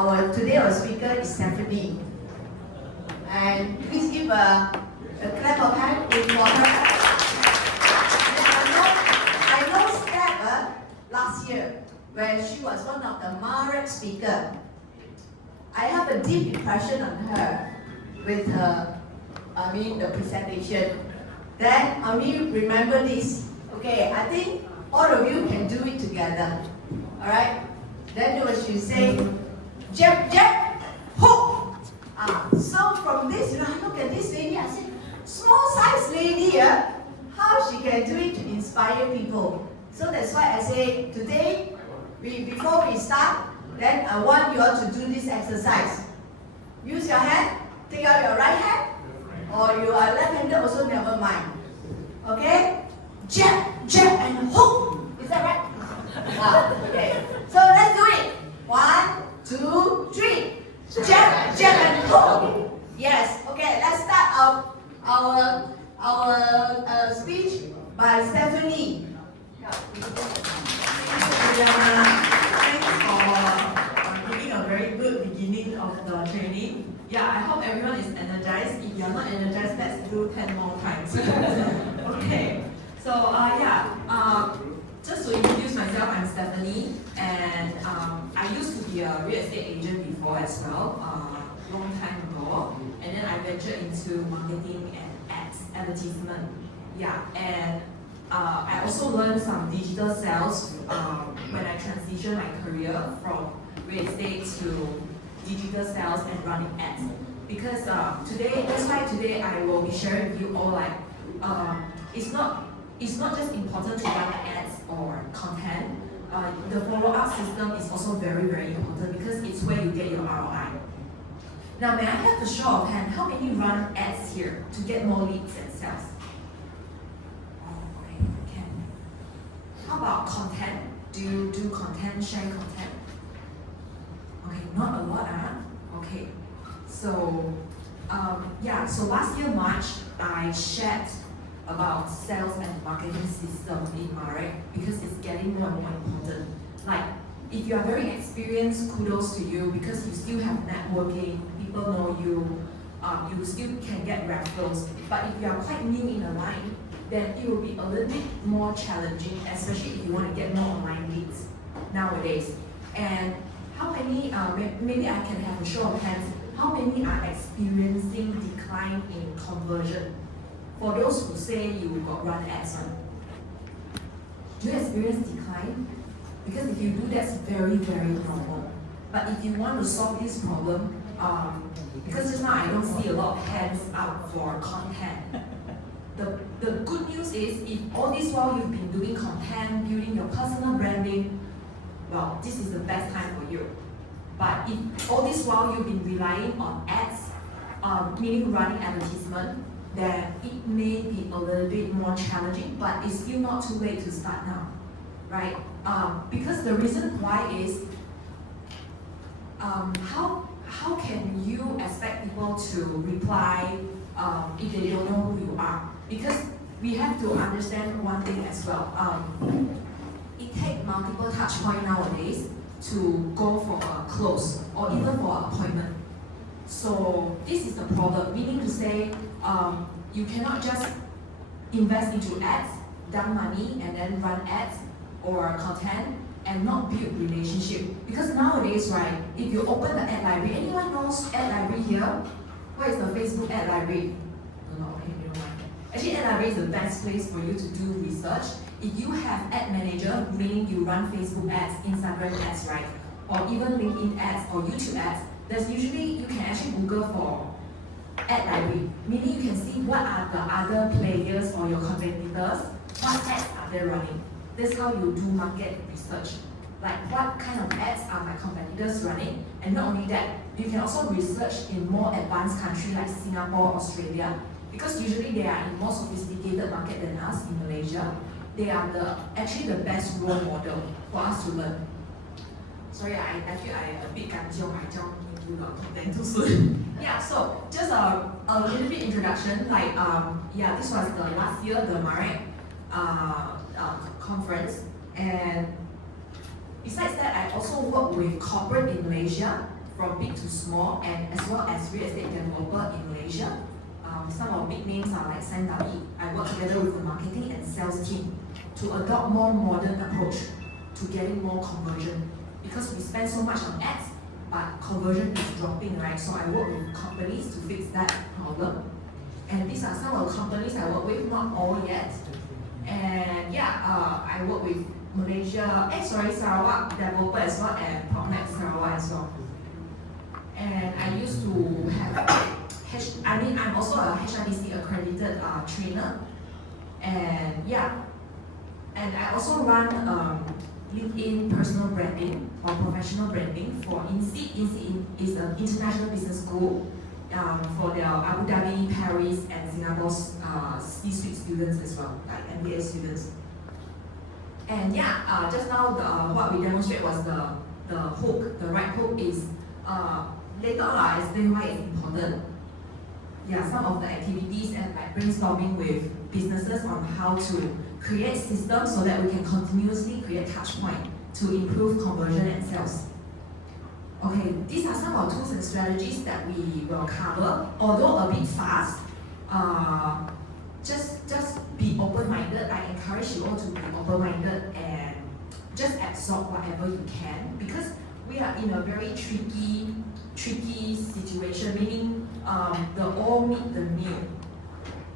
Today our speaker is Stephanie. And please give a clap of hand for her. I know Steph last year, when she was one of the Marek speakers. I have a deep impression on her with her, the presentation. Then remember this. Okay, I think all of you can do it together. Alright? Then what she say, jab, jab, hook. So from this, I look at this lady, I said, small size lady, how she can do it to inspire people. So that's why I say today, before we start, then I want you all to do this exercise. Use your hand, take out your right hand, or you are left-handed also, never mind. Okay? Jab, jab, and hook. Is that right? Okay. So let's do it. 1, 2, 3. Jab, jab, and hook. Yes. Okay. Let's start our speech by Stephanie. Thanks for giving a very good beginning of the training. Yeah, I hope everyone is energized. If you're not energized, let's do 10 more times. Okay. So just to introduce myself, I'm Stephanie, and I used to be a real estate agent before as well, long time ago. And then I ventured into marketing and advertisement. Yeah, and I also learned some digital sales when I transitioned my career from real estate to digital sales and running ads. Because that's why today I will be sharing with you all it's not just important to run ads or content. The follow-up system is also very, very important because it's where you get your ROI. Now, may I have a show of hand? How many run ads here to get more leads and sales? Okay, can. How about content? Do you do content, share content? Okay, not a lot, Okay. So, so last year, March, I shared about sales and marketing system in Marek because it's getting more and more important. Like, if you are very experienced, kudos to you because you still have networking, people know you, you still can get referrals. But if you are quite new in a line, then it will be a little bit more challenging, especially if you want to get more online leads nowadays. And how many, maybe I can have a show of hands, how many are experiencing decline in conversion? For those who say you got run ads on, do you experience decline? Because if you do, that's very, very normal. But if you want to solve this problem, because just now I don't see a lot of hands up for content. The good news is, if all this while you've been doing content, building your personal branding, well, this is the best time for you. But if all this while you've been relying on ads, meaning running advertisement, then it may be a little bit more challenging, but it's still not too late to start now, right? Because the reason why is, how can you expect people to reply if they don't know who you are? Because we have to understand one thing as well. It takes multiple touch points nowadays to go for a close or even for an appointment. So this is the problem, meaning to say you cannot just invest into ads, dump money and then run ads or content and not build relationship. Because nowadays, right, if you open the ad library, anyone knows ad library here? What is the Facebook ad library? No, okay, you don't mind. Actually, ad library is the best place for you to do research. If you have ad manager, meaning you run Facebook ads, Instagram ads, right, or even LinkedIn ads or YouTube ads, there's usually, you can actually Google for ad library, meaning you can see what are the other players or your competitors, what ads are they running. That's how you do market research. Like, what kind of ads are my competitors running? And not only that, you can also research in more advanced countries like Singapore, Australia, because usually they are in more sophisticated market than us in Malaysia. They are actually the best role model for us to learn. Sorry, I feel I'm a bit kanjiong, I don't do not content too soon. Yeah, so just a little bit introduction. Like, this was the last year, the Marek conference, and besides that, I also work with corporate in Malaysia from big to small, and as well as real estate developer in Malaysia. Some of big names are like Stephie. I work together with the marketing and sales team to adopt more modern approach to getting more conversion. Because we spend so much on ads, but conversion is dropping, right? So I work with companies to fix that problem. And these are some of the companies I work with, not all yet. And yeah, I work with Sarawak developer as well, and PropNet Sarawak as well. And I used to have I'm also a HRDC accredited trainer, and yeah, and I also run LinkedIn personal branding or professional branding for INSEAD. INSEAD is an international business school for their Abu Dhabi, Paris, and Singapore's C-suite students as well, like MBA students. And yeah, just now what we demonstrated was the hook. The right hook is later on I explain why it's important. Yeah, some of the activities and like brainstorming with businesses on how to create systems so that we can continuously create touch point to improve conversion and sales. Okay, these are some of the tools and strategies that we will cover. Although a bit fast, just be open-minded. I encourage you all to be open-minded and just absorb whatever you can, because we are in a very tricky situation, meaning the old meet the new,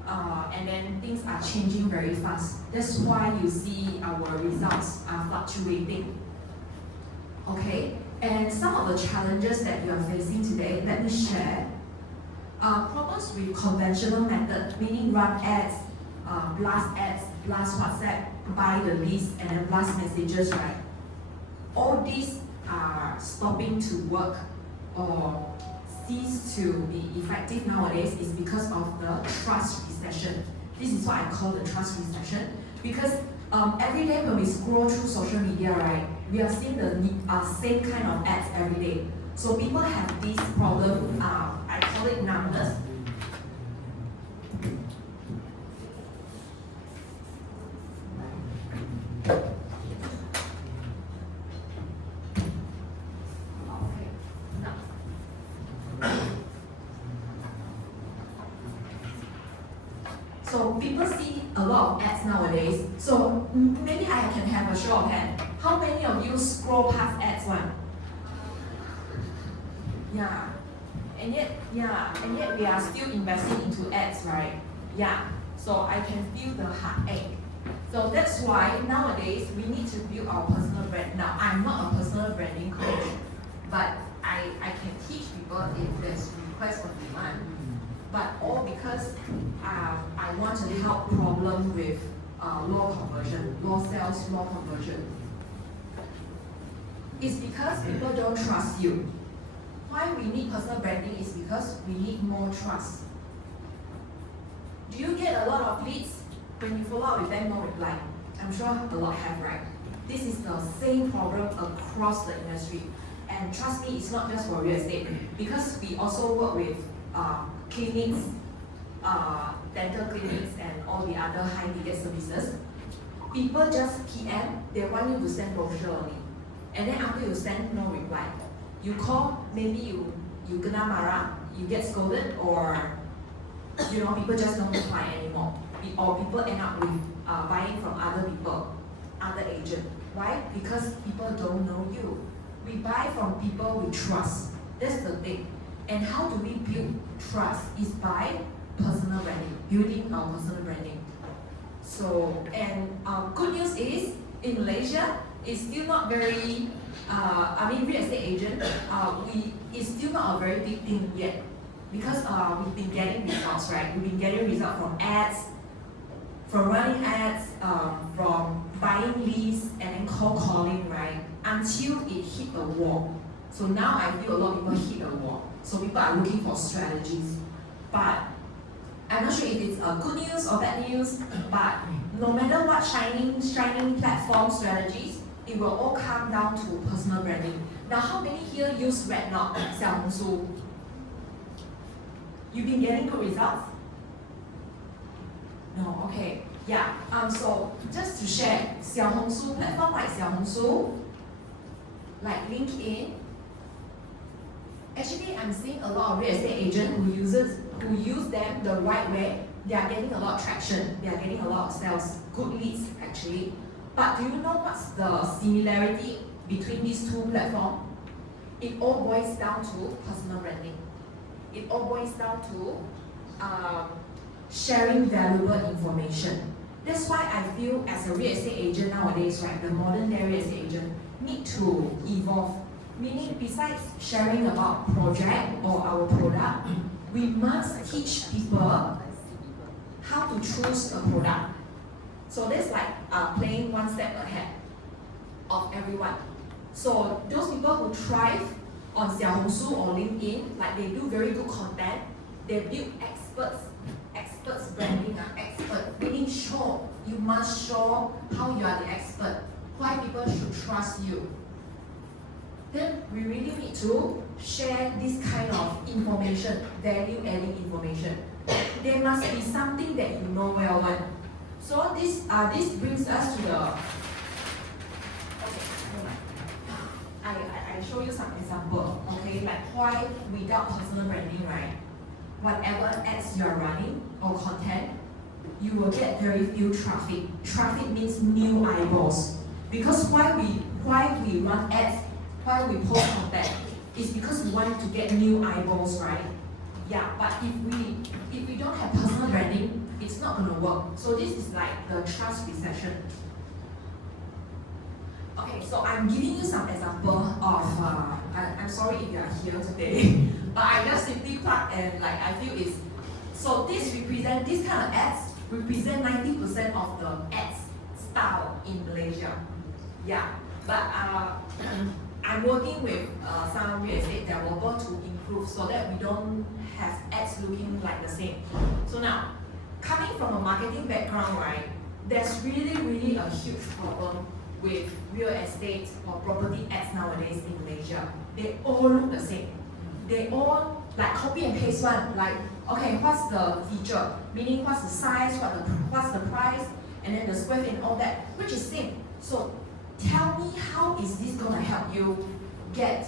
and then things are changing very fast. That's why you see our results are fluctuating. Okay, and some of the challenges that you are facing today, let me share. Problems with conventional method, meaning run ads, blast WhatsApp, buy the list, and then blast messages, right? All these are stopping to work or cease to be effective nowadays is because of the trust recession. This is what I call the trust recession, because every day when we scroll through social media, right, we are seeing the same kind of ads every day. So people have this problem, I call it numbness. So people see a lot of ads nowadays. So maybe I can have a show of hands. How many of you scroll past ads one? Yeah. And yet we are still investing into ads, right? Yeah. So I can feel the heartache. So that's why nowadays we need to build our personal brand. Now I'm not a personal branding coach, but I can teach people if there's request or demand. But all because I want to help problem with low conversion, low sales, low conversion. It's because people don't trust you. Why we need personal branding is because we need more trust. Do you get a lot of leads? When you follow up with them, no reply. I'm sure a lot have, right? This is the same problem across the industry. And trust me, it's not just for real estate, because we also work with clinics, dental clinics, and all the other high-ticket services. People just PM, they want you to send brochure only. And then after you send, no reply. You call, maybe you kena marah, you get scolded, or people just don't reply anymore. Or people end up with buying from other people, other agents. Why? Because people don't know you. We buy from people we trust. That's the thing. And how do we build trust? Is by personal branding, building our personal branding. So, and good news is, in Malaysia, it's still not very, real estate agent, it's still not a very big thing yet. Because we've been getting results, right? We've been getting results from ads, from running ads, from buying leads, and then cold calling, right? Until it hit a wall. So now I feel a lot of people hit a wall. So people are looking for strategies. But I'm not sure if it's good news or bad news, but no matter what shining platform strategies, it will all come down to personal branding. Now, how many here use Redknot, Xiaohongshu? You've been getting good results? No, okay. Yeah, so just to share, Xiaohongshu, platform like Xiaohongshu, like LinkedIn, Actually, I'm seeing a lot of real estate agents who use them the right way. They are getting a lot of traction. They are getting a lot of sales, good leads actually. But do you know what's the similarity between these two platforms? It all boils down to personal branding. It all boils down to sharing valuable information. That's why I feel as a real estate agent nowadays, right, the modern day real estate agent need to evolve. Meaning, besides sharing about project or our product, we must teach people how to choose a product. So that's like playing one step ahead of everyone. So those people who thrive on Xiaohongshu or LinkedIn, like they do very good content, they build experts branding, expert, meaning show, you must show how you are the expert, why people should trust you. Then we really need to share this kind of information, value-adding information. There must be something that you know well one. So this brings us to the, I show you some example, okay, like why without personal branding, right? Whatever ads you are running or content, you will get very few traffic. Traffic means new eyeballs. Because why we run ads, why we post content, is because we want to get new eyeballs, right? Yeah, but if we don't have personal branding, it's not gonna work. So this is like the trust recession. Okay, so I'm giving you some example of, I'm sorry if you are here today, but I just simply plug and like I feel it's, so this kind of ads represent 90% of the ads style in Malaysia. Yeah, but I'm working with some real estate developer to improve so that we don't have ads looking like the same. So now, coming from a marketing background, right, there's really a huge problem with real estate or property ads nowadays in Malaysia. They all look the same. They all like copy and paste one, like, okay, what's the feature? Meaning what's the size, what's the price, and then the square feet and all that, which is same. So tell me, how is this gonna help you get,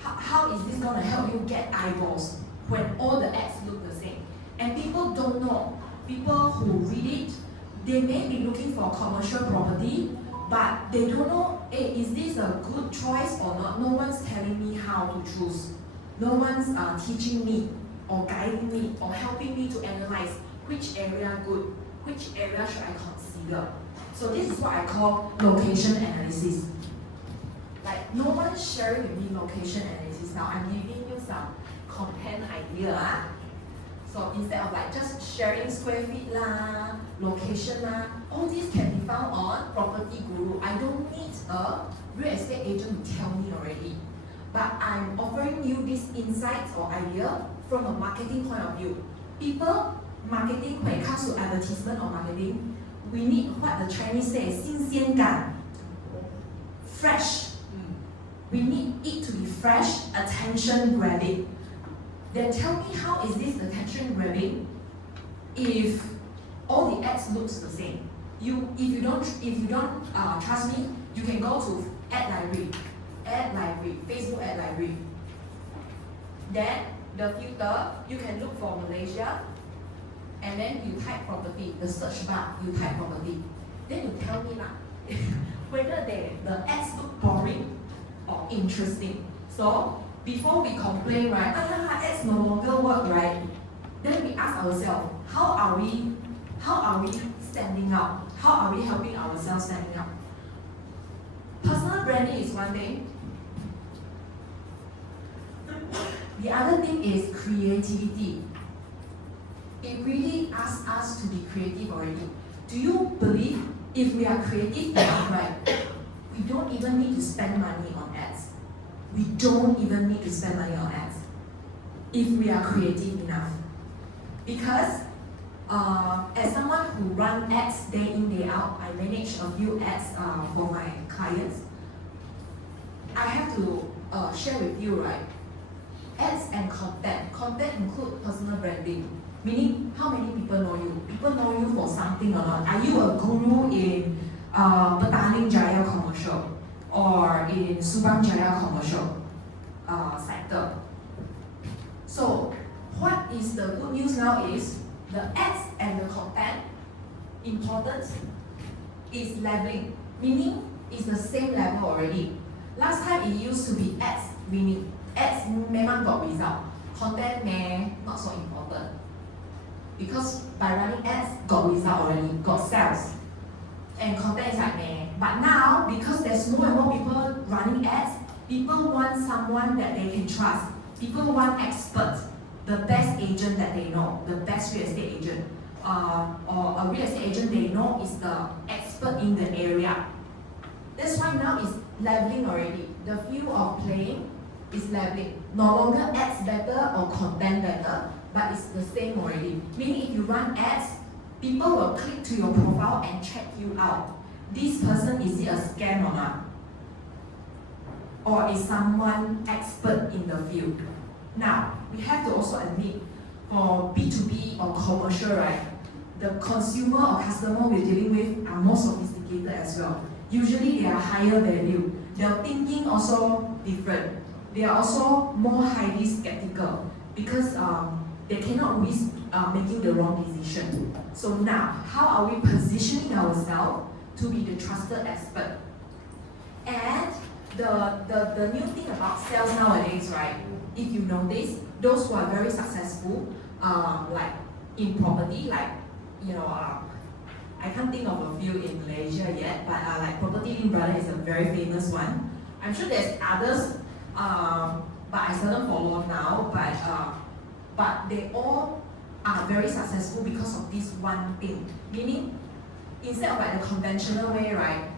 how is this gonna help you get eyeballs when all the ads look the same? And people don't know. People who read it, they may be looking for commercial property, but they don't know, hey, is this a good choice or not? No one's telling me how to choose. No one's teaching me or guiding me or helping me to analyze which area good, which area should I consider. So this is what I call location analysis. Like no one's sharing with me location analysis. Now I'm giving you some content idea. So instead of like just sharing square feet lah, location lah, all these can be found on Property Guru. I don't need a real estate agent to tell me already. But I'm offering you this insights or idea from a marketing point of view. People, marketing, when it comes to advertisement or marketing, we need what the Chinese say, 新鲜感, fresh. We need it to be fresh, attention grabbing. Then tell me, how is this attention grabbing if all the ads looks the same? If you don't trust me, you can go to ad library, Facebook ad library. Then the filter, you can look for Malaysia, and then you type property, the search bar, you type property. Then you tell me whether the ads look boring or interesting. So before we complain, right, ads no longer work, right? Then we ask ourselves, how are we standing out? How are we helping ourselves standing out? Personal branding is one thing. The other thing is creativity. It really asks us to be creative already. Do you believe if we are creative enough, right, we don't even need to spend money on ads. We don't even need to spend money on ads if we are creative enough. Because as someone who runs ads day in, day out, I manage a few ads for my clients. I have to share with you, right? Ads and content. Content include personal branding. Meaning, how many people know you? People know you for something or not? Are you a guru in Petaling Jaya commercial or in Subang Jaya commercial sector? the good news now is the ads and the content importance is leveling, meaning it's the same level already. Last time it used to be ads winning. Ads memang got result. Content not so important. Because by running ads, got result already, got sales. And content is like meh. But now, because there's more and more people running ads, people want someone that they can trust. People want experts, the best agent that they know, the best real estate agent. Or a real estate agent they know is the expert in the area. That's why now it's leveling already. The field of playing is leveling. No longer ads better or content better, but it's the same already. Meaning if you run ads, people will click to your profile and check you out. This person, is it a scam or not? Or is someone expert in the field? Now, we have to also admit, for B2B or commercial, right, the consumer or customer we're dealing with are more sophisticated as well. Usually they are higher value. Their thinking also different. They are also more highly skeptical because they cannot risk making the wrong decision. So now, how are we positioning ourselves to be the trusted expert? And the new thing about sales nowadays, right? If you notice, those who are very successful, like in property, like I can't think of a few in Malaysia yet, but like Property Link Brother is a very famous one. I'm sure there's others, but I seldom follow now. But they all are very successful because of this one thing. Meaning, instead of like the conventional way, right?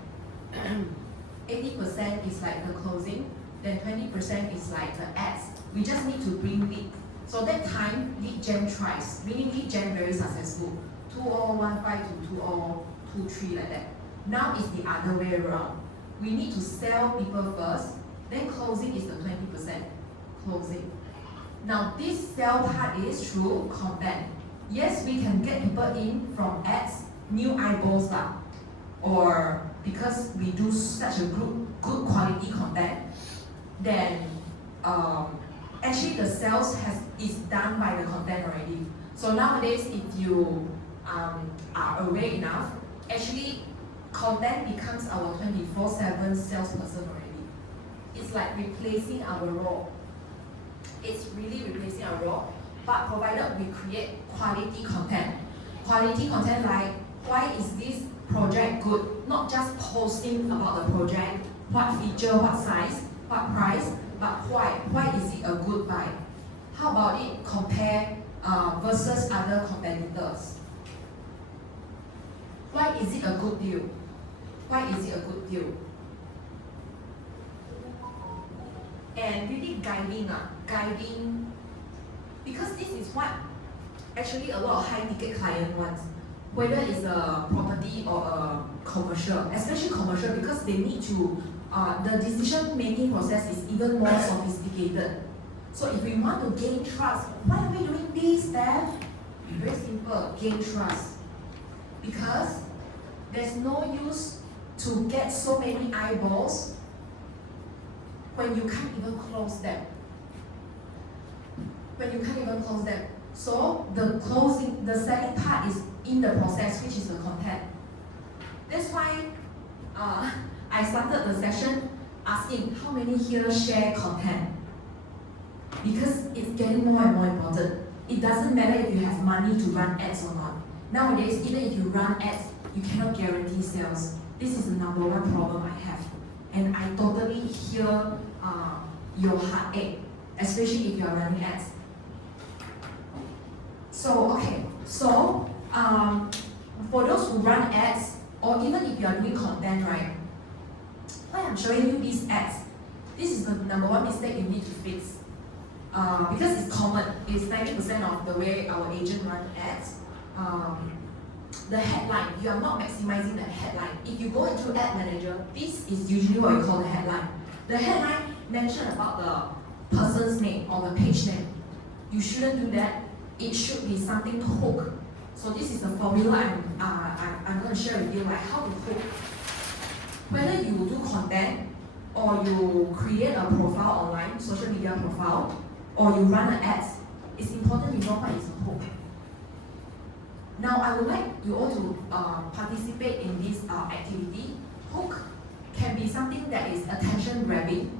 80% is like the closing, then 20% is like the ads. We just need to bring lead. So that time, lead gen thrives, meaning lead gen very successful. 2015 to 2023 like that. Now it's the other way around. We need to sell people first, then closing is the 20%. Closing. Now this sell part is through content. Yes, we can get people in from ads, new eyeballs lah, or because we do such a good quality content, then actually the sales is done by the content already. So nowadays, if you are aware enough, actually content becomes our 24/7 salesperson already. It's like replacing our role. It's really replacing our role, but provided we create quality content. Quality content like, why is this project good? Not just posting about the project, what feature, what size, what price, but why? Why is it a good buy? How about it compare versus other competitors? Why is it a good deal? Why is it a good deal? And really guiding, because this is what actually a lot of high ticket client wants, whether it's a property or a commercial, especially commercial, because they need to, the decision making process is even more sophisticated. So if we want to gain trust, why are we doing this, Steph? Very simple, gain trust. Because there's no use to get so many eyeballs when you can't even close them. So the closing, the second part is in the process, which is the content. That's why I started the session asking how many here share content. Because it's getting more and more important. It doesn't matter if you have money to run ads or not. Nowadays, even if you run ads, you cannot guarantee sales. This is the number one problem I have. And I totally hear your heartache, especially if you are running ads. So, okay, so for those who run ads, or even if you are doing content, right? Why I'm showing you these ads, this is the number one mistake you need to fix. Because it's common, it's 90% of the way our agent run ads. The headline, you are not maximizing the headline. If you go into ad manager, this is usually what you call the headline. The headline mentioned about the person's name or the page name. You shouldn't do that. It should be something to hook. So this is the formula I'm going to share with you, like how to hook. Whether you do content or you create a profile online, social media profile, or you run an ads, it's important you know what is a hook. Now, I would like you all to participate in this activity. Hook can be something that is attention grabbing,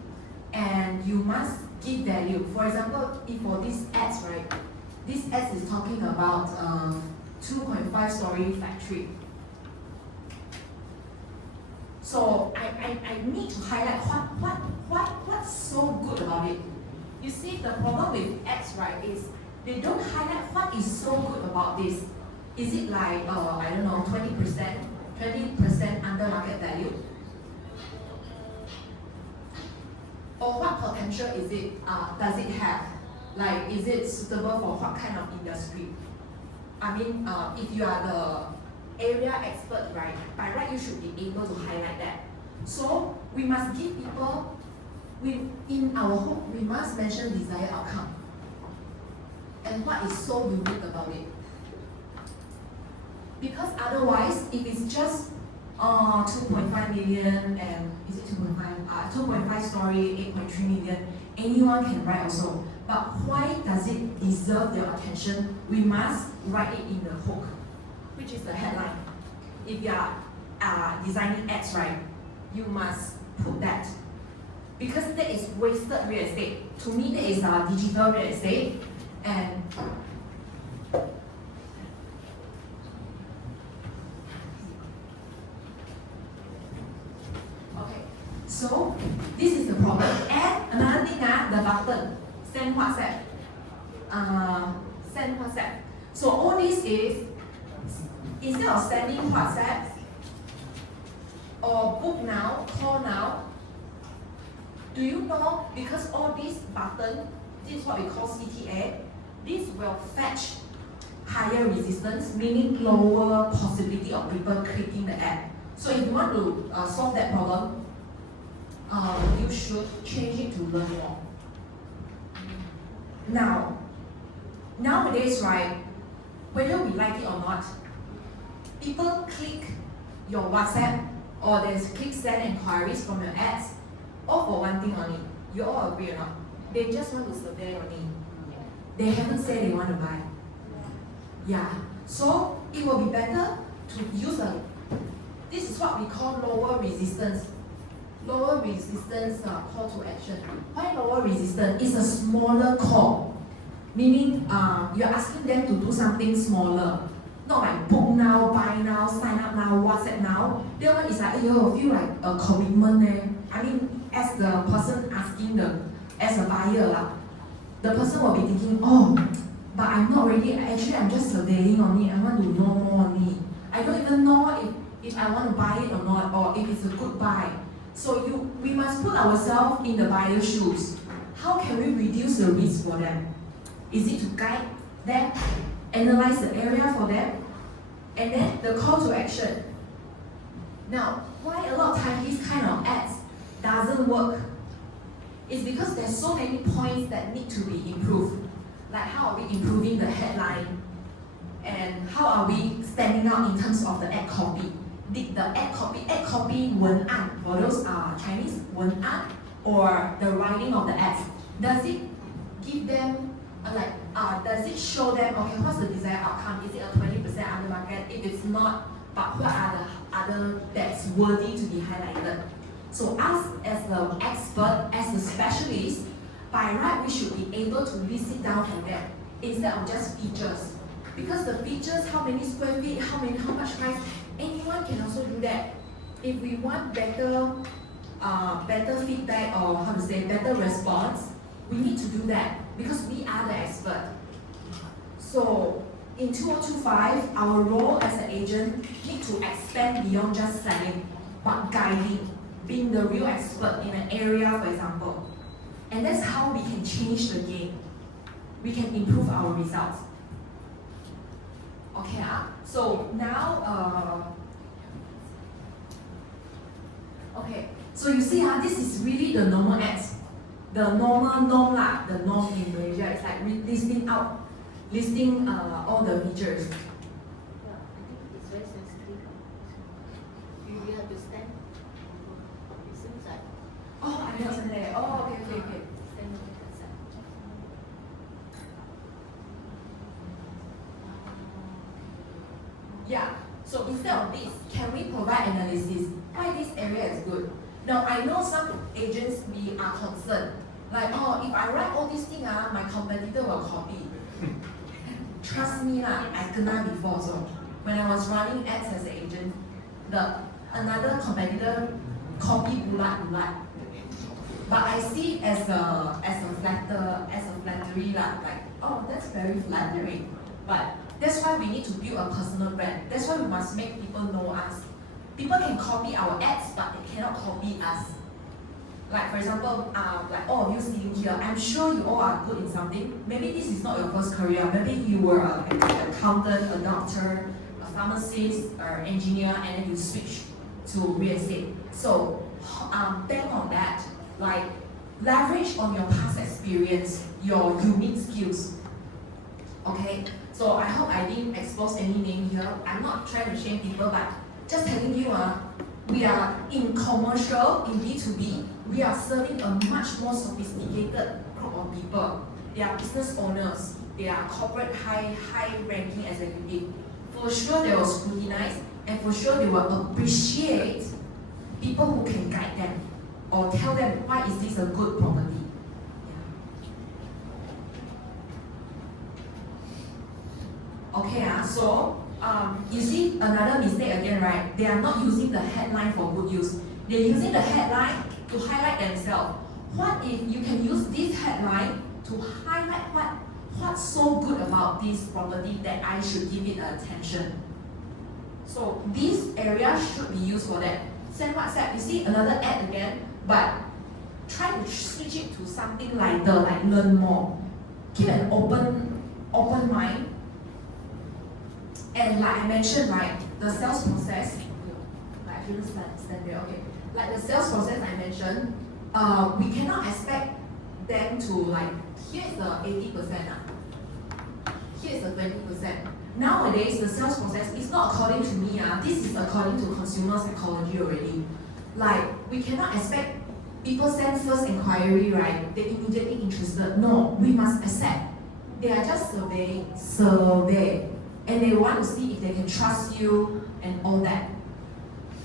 and you must give value. For example, if for this ads, right, this ads is talking about 2.5-story factory. So I need to highlight what's so good about it. You see, the problem with ads, right, is they don't highlight what is so good about this. Is it like, I don't know, 20% under market value? Or what potential is it, does it have? Like, is it suitable for what kind of industry? I mean, if you are the area expert, right, by right you should be able to highlight that. So we must give people, in our hook, we must mention desired outcome. And what is so unique about it? Because otherwise, if it's just 2.5 million and is it 2.5 story, 8.3 million, anyone can write also. But why does it deserve their attention? We must write it in the hook, which is the headline. If you are designing ads, right, you must put that. Because that is wasted real estate. To me, that is digital real estate. And okay, so this is the problem. And another thing, the button, send WhatsApp. Send WhatsApp. So all this is, instead of sending WhatsApp or book now, call now, do you know, because all these buttons, this is what we call CTA, this will fetch higher resistance, meaning lower possibility of people clicking the ad. So if you want to solve that problem, you should change it to learn more. Now, nowadays, right, whether we like it or not, people click your WhatsApp or there's click send inquiries from your ads, all for one thing only. You all agree or not? They just want to survey only. They haven't said they want to buy. Yeah. So it will be better to use this is what we call lower resistance. Lower resistance call to action. Why lower resistance? It's a smaller call. Meaning you're asking them to do something smaller. Not like book now, buy now, sign up now, WhatsApp now. That one is like, I feel like a commitment. I mean, as the person asking as a buyer, the person will be thinking, oh, but I'm not ready. Actually, I'm just surveying on it. I want to know more on it. I don't even know if I want to buy it or not, or if it's a good buy. So we must put ourselves in the buyer's shoes. How can we reduce the risk for them? Is it to guide them, analyze the area for them, and then the call to action? Now, why a lot of times this kind of ads doesn't work? It's because there's so many points that need to be improved. Like how are we improving the headline? And how are we standing out in terms of the ad copy? Did the ad copy 文案, for those Chinese 文案, or the writing of the ads, does it give them does it show them, okay, what's the desired outcome? Is it a 20% under market? If it's not, but what are the other that's worthy to be highlighted? So us as the expert, as the specialist, by right we should be able to list it down for them instead of just features. Because the features, how many square feet, how much price, anyone can also do that. If we want better feedback, or better response, we need to do that because we are the expert. So in 2025, our role as an agent need to expand beyond just selling, but guiding, being the real expert in an area, for example. And that's how we can change the game. We can improve our results. Okay, so now, okay, so you see, this is really the normal ads. The norm in Malaysia. It's like listing all the features. Yeah, I think it's very sensitive. You have to stand. It seems like. Oh, I understand that. Oh, okay. Stand on the side. Yeah. So instead of this, can we provide analysis? Why this area is good? Now I know some agents we are concerned, like oh if I write all these things my competitor will copy. Trust me lah, I kena before so. When I was running ads as an agent, another competitor copied bulat. But I see it as a flattery lah, like oh that's very flattering. But that's why we need to build a personal brand. That's why we must make people know us. People can copy our ads, but they cannot copy us. Like for example, like oh you sitting here, I'm sure you all are good in something. Maybe this is not your first career. Maybe you were an accountant, a doctor, a pharmacist, or engineer, and then you switch to real estate. So bank on that. Like leverage on your past experience, your unique skills. Okay. So I hope I didn't expose any name here. I'm not trying to shame people, but just telling you, we are in commercial, in B2B, we are serving a much more sophisticated group of people. They are business owners, they are corporate high ranking executive. For sure they will scrutinize, and for sure they will appreciate people who can guide them or tell them why is this a good property. Okay, so you see another mistake again, right? They are not using the headline for good use. They're using the headline to highlight themselves. What if you can use this headline to highlight what's so good about this property that I should give it attention? So this area should be used for that. Send WhatsApp, you see another ad again, but try to switch it to something lighter, like learn more. Keep an open mind. And like I mentioned, right, the sales process, I shouldn't stand there, okay. Like the sales process I mentioned, we cannot expect them to like, here's the 80%, here's the 20%. Nowadays, the sales process is not according to me, this is according to consumer psychology already. Like, we cannot expect people send first inquiry, right, they immediately interested. No, we must accept. They are just survey. And they want to see if they can trust you and all that.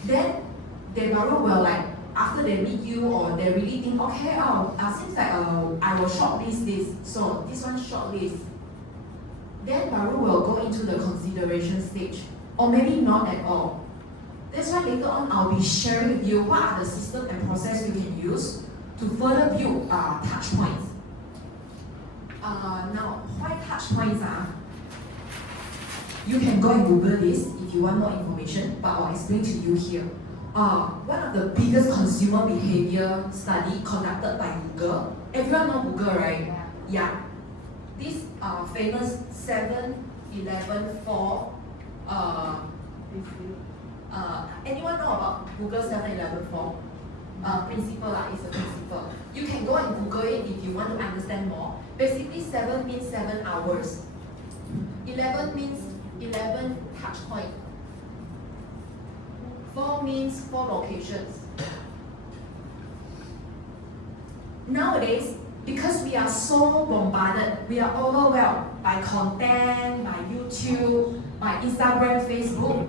Then they will like, after they meet you or they really think, okay, seems like I will shortlist this, so this one shortlist. Then Baru will go into the consideration stage, or maybe not at all. That's why later on I'll be sharing with you what are the system and process you can use to further build touch points. Now, why touch points are? You can go and Google this if you want more information, but I'll explain to you here. One of the biggest consumer behavior study conducted by Google. Everyone know Google, right? Yeah. This famous 7-11-4. Anyone know about Google 7-11-4? Principle is a principle. You can go and Google it if you want to understand more. Basically, 7 means 7 hours. 11 means 11 touch point. 4 means 4 locations. Nowadays, because we are so bombarded, we are overwhelmed by content, by YouTube, by Instagram, Facebook,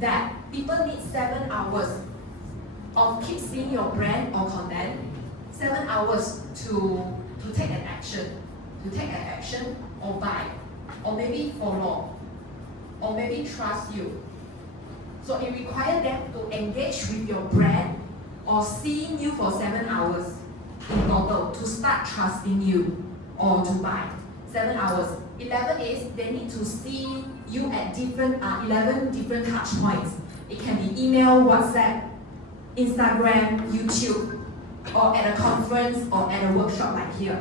that people need 7 hours of keep seeing your brand or content, 7 hours to take an action. To take an action or buy, or maybe follow, or maybe trust you. So it requires them to engage with your brand or seeing you for 7 hours in total to start trusting you or to buy. 7 hours. 11 is they need to see you at 11 different touch points. It can be email, WhatsApp, Instagram, YouTube, or at a conference or at a workshop like here.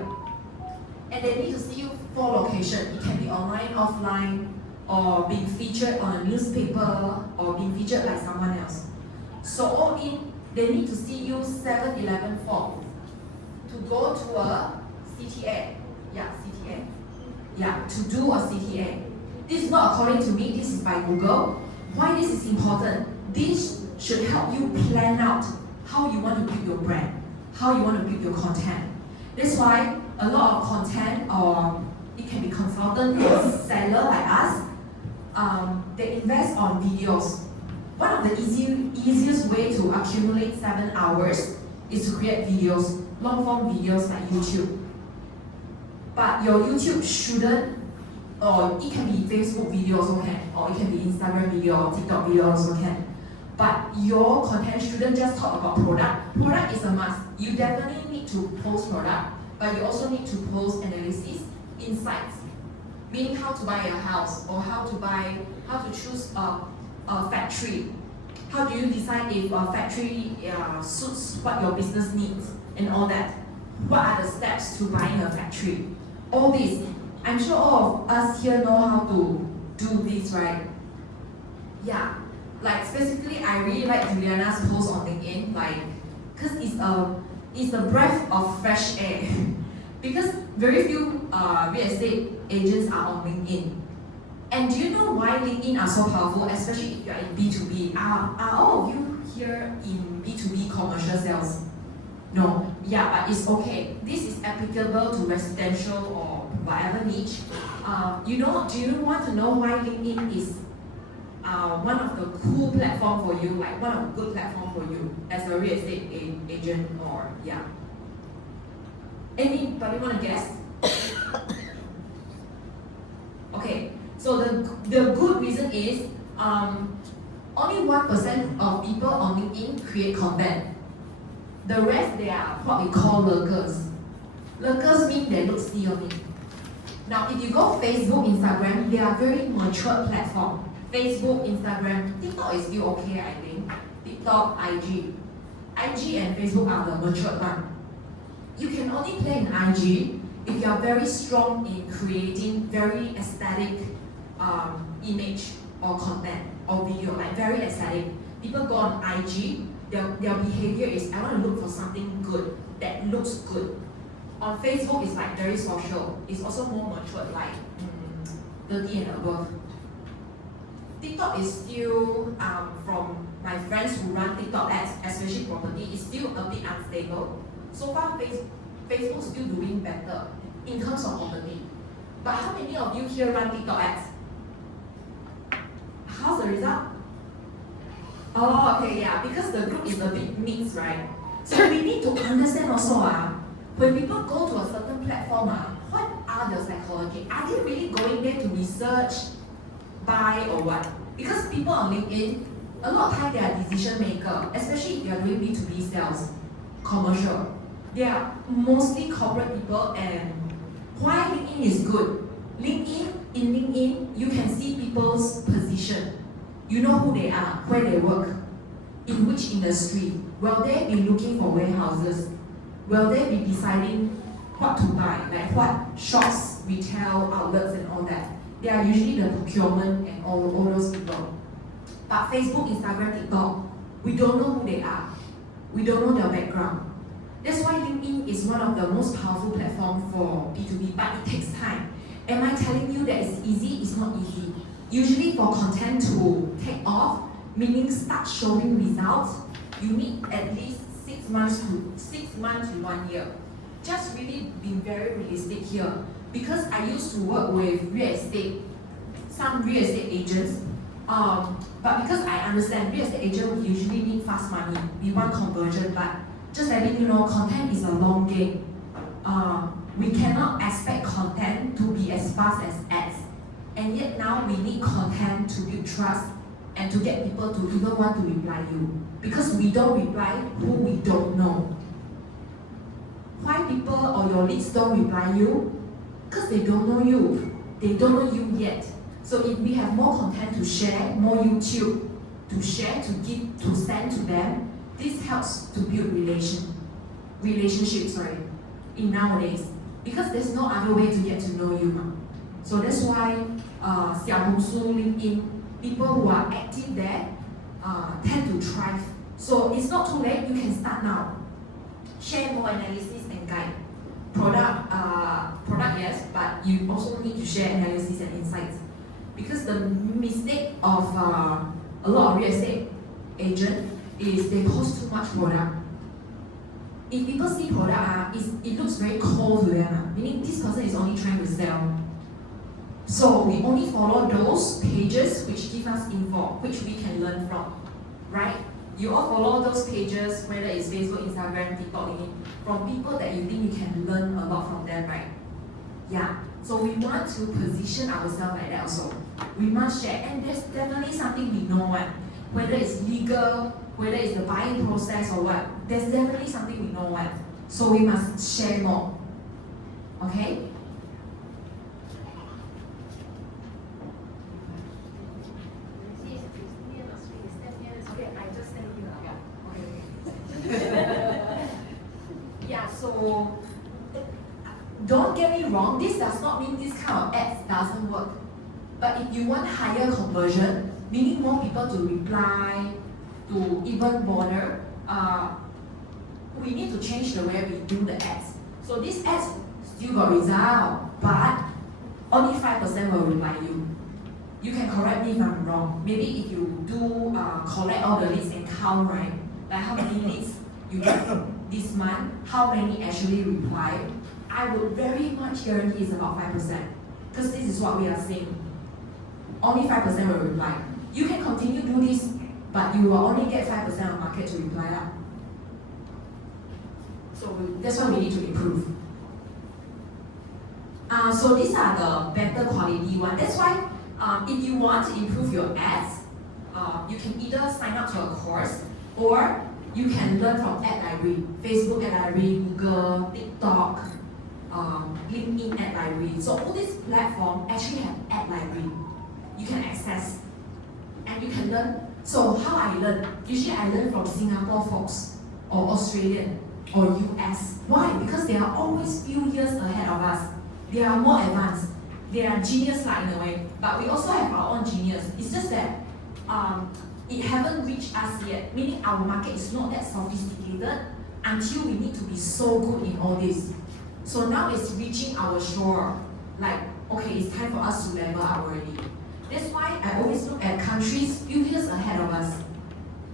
And they need to see you 4 locations. It can be online, offline, or being featured on a newspaper, or being featured like someone else. So all in, they need to see you 7-11-4 to go to a CTA. To do a CTA. This is not according to me, this is by Google. Why this is important? This should help you plan out how you want to build your brand, how you want to build your content. That's why a lot of content, or it can be consultant or seller like us, they invest on videos. One of the easiest way to accumulate 7 hours is to create videos, long form videos like YouTube. But your YouTube shouldn't, or it can be Facebook video also can, or it can be Instagram video or TikTok video also can. But your content shouldn't just talk about product. Product is a must. You definitely need to post product, but you also need to post analysis, insights, meaning how to buy a house or how to choose a factory. How do you decide if a factory suits what your business needs and all that? What are the steps to buying a factory? All this, I'm sure all of us here know how to do this, right? Yeah, like specifically, I really like Juliana's post on LinkedIn, like, cause it's a breath of fresh air. Because very few real estate agents are on LinkedIn. And do you know why LinkedIn are so powerful, especially if you're in B2B? Are all of you here in B2B commercial sales? No, yeah, but it's okay. This is applicable to residential or whatever niche. Do you want to know why LinkedIn is one of the cool platform for you, like one of the good platform for you as a real estate agent or yeah? Anybody want to guess? Okay, so the good reason is only 1% of people on LinkedIn create content. The rest, they are what we call lurkers. Lurkers mean they look see on it. Now, if you go Facebook, Instagram, they are very mature platform. Facebook, Instagram, TikTok is still okay, I think. TikTok, IG. IG and Facebook are the matured one. You can only play in IG if you are very strong in creating very aesthetic image or content or video, like very aesthetic. People go on IG, their behavior is, I want to look for something good, that looks good. On Facebook, it's like very social. It's also more matured, like 30 and above. TikTok is still, from my friends who run TikTok ads, especially property, is still a bit unstable. So far, Facebook is still doing better in terms of property. But how many of you here run TikTok ads? How's the result? Oh, okay, yeah, because the group is a bit mixed, right? So we need to understand also, when people go to a certain platform, what are the psychology? Are they really going there to research, buy, or what? Because people on LinkedIn, a lot of time they are decision maker, especially if you are doing B2B sales, commercial. They are mostly corporate people, and why LinkedIn is good? In LinkedIn, you can see people's position. You know who they are, where they work, in which industry. Will they be looking for warehouses? Will they be deciding what to buy, like what shops, retail outlets and all that? They are usually the procurement and all those people. But Facebook, Instagram, TikTok, we don't know who they are. We don't know their background. That's why LinkedIn is one of the most powerful platforms for B2B, but it takes time. Am I telling you that it's easy? It's not easy. Usually for content to take off, meaning start showing results, you need at least 6 months to 1 year. Just really being very realistic here. Because I used to work with some real estate agents, but because I understand real estate agents usually need fast money, we want conversion, but just letting you know, content is a long game. We cannot expect content to be as fast as ads. And yet now we need content to build trust and to get people to even want to reply you. Because we don't reply who we don't know. Why people or your leads don't reply you? Because they don't know you. They don't know you yet. So if we have more content to share, more YouTube to share, to give, to send to them, this helps to build relationships, in nowadays. Because there's no other way to get to know you. So that's why Xiaohongshu, LinkedIn, people who are active there tend to thrive. So it's not too late, you can start now. Share more analysis and guide. Product yes, but you also need to share analysis and insights. Because the mistake of a lot of real estate agents is they post too much product. If people see product, it looks very cold to them, meaning this person is only trying to sell. So we only follow those pages which give us info, which we can learn from, right? You all follow those pages, whether it's Facebook, Instagram, TikTok, LinkedIn, from people that you think you can learn a lot from them, right? Yeah. So we want to position ourselves like that also. We must share, and there's definitely something we know what, whether it's legal, whether it's the buying process or what, there's definitely something we know what. So we must share more. Okay? Okay, I just stand here. Yeah. Okay. Yeah, so don't get me wrong, this does not mean this kind of ads doesn't work. But if you want higher conversion, meaning more people to reply, to even bother, we need to change the way we do the ads. So these ads still got result, but only 5% will reply you. You can correct me if I'm wrong. Maybe if you do collect all the leads and count, right? Like how many leads you get this month, how many actually reply, I would very much guarantee it's about 5%. Because this is what we are seeing. Only 5% will reply. You can continue to do this, but you will only get 5% of market to reply. So that's why we need to improve. So these are the better quality one. That's why if you want to improve your ads, you can either sign up to a course or you can learn from ad library, Facebook ad library, Google, TikTok, LinkedIn ad library. So all these platforms actually have ad library. You can access and you can learn. So how I learn? Usually I learn from Singapore folks or Australian or US. Why? Because they are always few years ahead of us. They are more advanced. They are genius like in a way. But we also have our own genius. It's just that it haven't reached us yet. Meaning our market is not that sophisticated until we need to be so good in all this. So now it's reaching our shore. Like, okay, it's time for us to level up already. That's why I always look at countries few years ahead of us.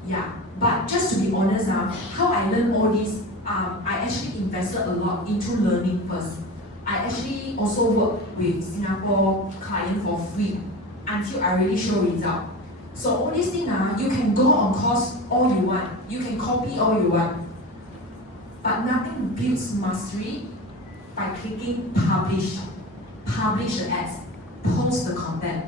Yeah, but just to be honest, how I learned all this, I actually invested a lot into learning first. I actually also work with Singapore client for free until I really show result. So all these things, you can go on course all you want. You can copy all you want. But nothing builds mastery by clicking publish. Publish the ads. Post the content.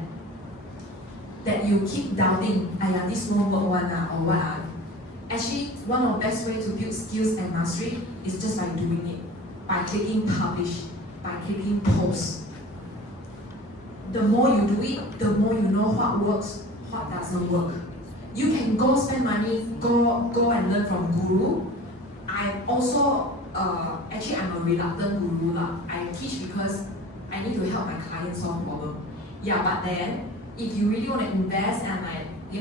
That you keep doubting, this won't work one or what. Actually, one of the best ways to build skills and mastery is just by doing it. By clicking publish. By clicking post. The more you do it, the more you know what works, what doesn't work. You can go spend money, go and learn from guru. I'm also, actually I'm a reluctant guru. I teach because I need to help my clients solve problems. Yeah, but then, if you really want to invest and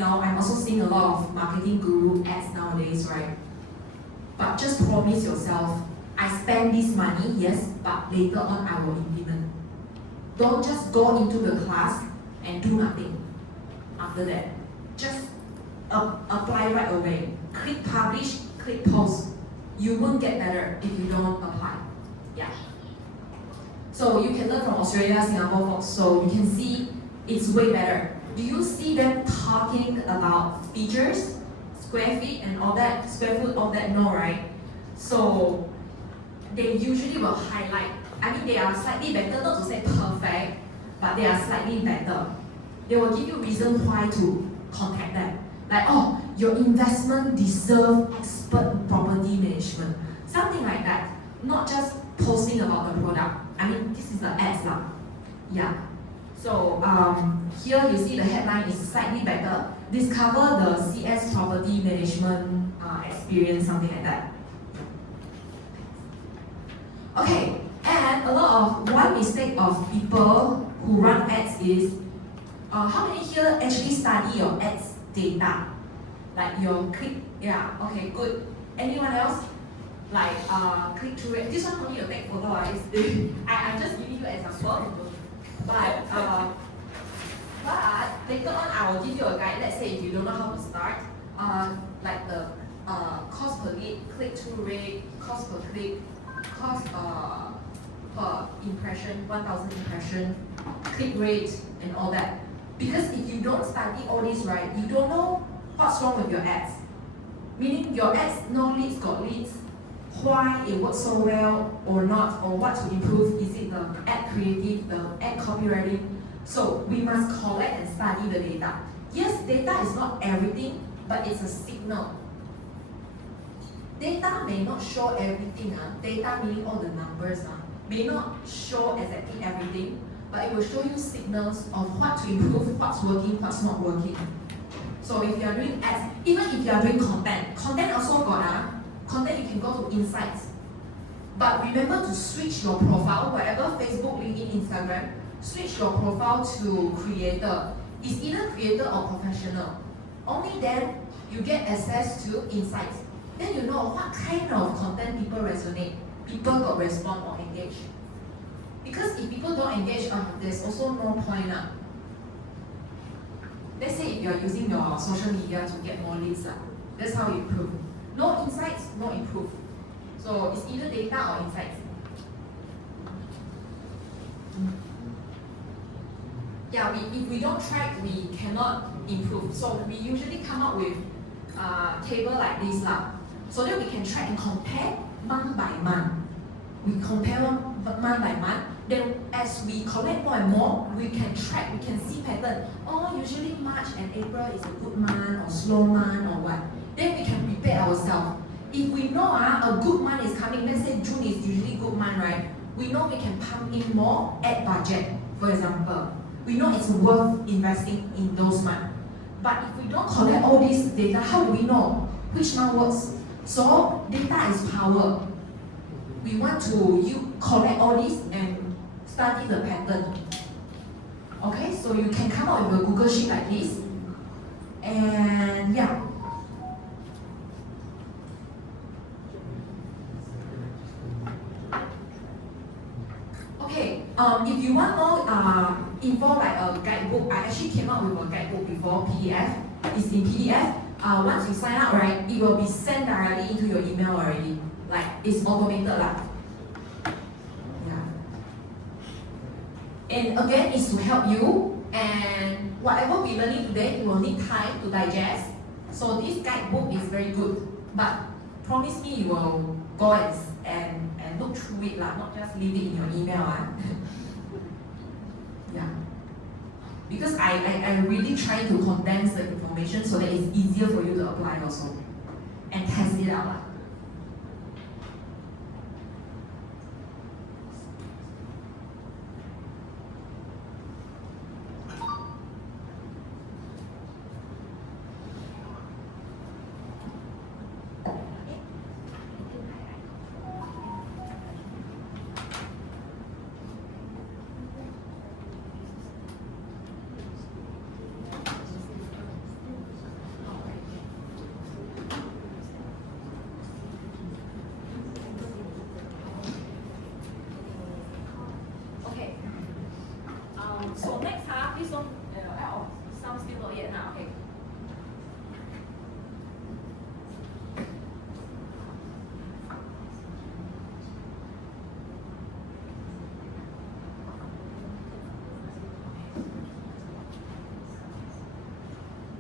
I'm also seeing a lot of marketing guru ads nowadays, right? But just promise yourself, I spend this money, yes, but later on I will implement. Don't just go into the class and do nothing after that. Just apply right away. Click publish, click post. You won't get better if you don't apply. Yeah. So you can learn from Australia, Singapore folks, so you can see it's way better. Do you see them talking about features, square feet and all that, square foot, all that? No, right? So they usually will highlight. They are slightly better, not to say perfect, but they are slightly better. They will give you reason why to contact them. Like, your investment deserves expert property management. Something like that. Not just posting about the product. This is the ads now. Yeah. So here you see the headline is slightly better. Discover the CS property management experience, something like that. Okay, and a lot of one mistake of people who run ads is how many here actually study your ads data? Like your click, yeah, okay, good. Anyone else? Like click through it. This one only a take photo. I'm just giving you an example. But later on I will give you a guide. Let's say if you don't know how to start, like the cost per lead, click through rate, cost per click, cost per impression, 1,000 impression, click rate, and all that. Because if you don't study all this, right, you don't know what's wrong with your ads. Meaning your ads no leads got leads, why it works so well or not, or what to improve. Is it the ad creative, the ad copywriting? So we must collect and study the data. Yes, data is not everything, but it's a signal. Data may not show everything. Data meaning all the numbers may not show exactly everything, but it will show you signals of what to improve, what's working, what's not working. So if you are doing ads, even if you are doing content also got content you can go to insights. But remember to switch your profile, whatever Facebook, LinkedIn, Instagram, switch your profile to creator. It's either creator or professional. Only then you get access to insights. Then you know what kind of content people resonate, people got respond or engage. Because if people don't engage, there's also no point. Let's say if you're using your social media to get more leads, that's how you improve. No insights, no improve. So it's either data or insights. Yeah, if we don't track, we cannot improve. So we usually come up with a table like this so that we can track and compare month by month. We compare month by month. Then as we collect more and more, we can track, we can see pattern. Oh, usually March and April is a good month or slow month or what. Then we can prepare ourselves. If we know a good month is coming, let's say June is usually good month, right? We know we can pump in more ad budget, for example. We know it's worth investing in those months. But if we don't collect all this data, how do we know which month works? So data is power. We want to collect all this and study the pattern. Okay, so you can come up with a Google Sheet like this. And yeah. Okay, if you want more info like a guidebook, I actually came up with a guidebook before, PDF. It's in PDF. Once you sign up, right, it will be sent directly into your email already. Like, it's automated Yeah. And again, it's to help you. And whatever we learning today, it will need time to digest. So this guidebook is very good. But promise me you will go and look through it, not just leave it in your email. Yeah. Because I really try to condense the information so that it's easier for you to apply also. And test it out. So next this one, some still not yet now, okay.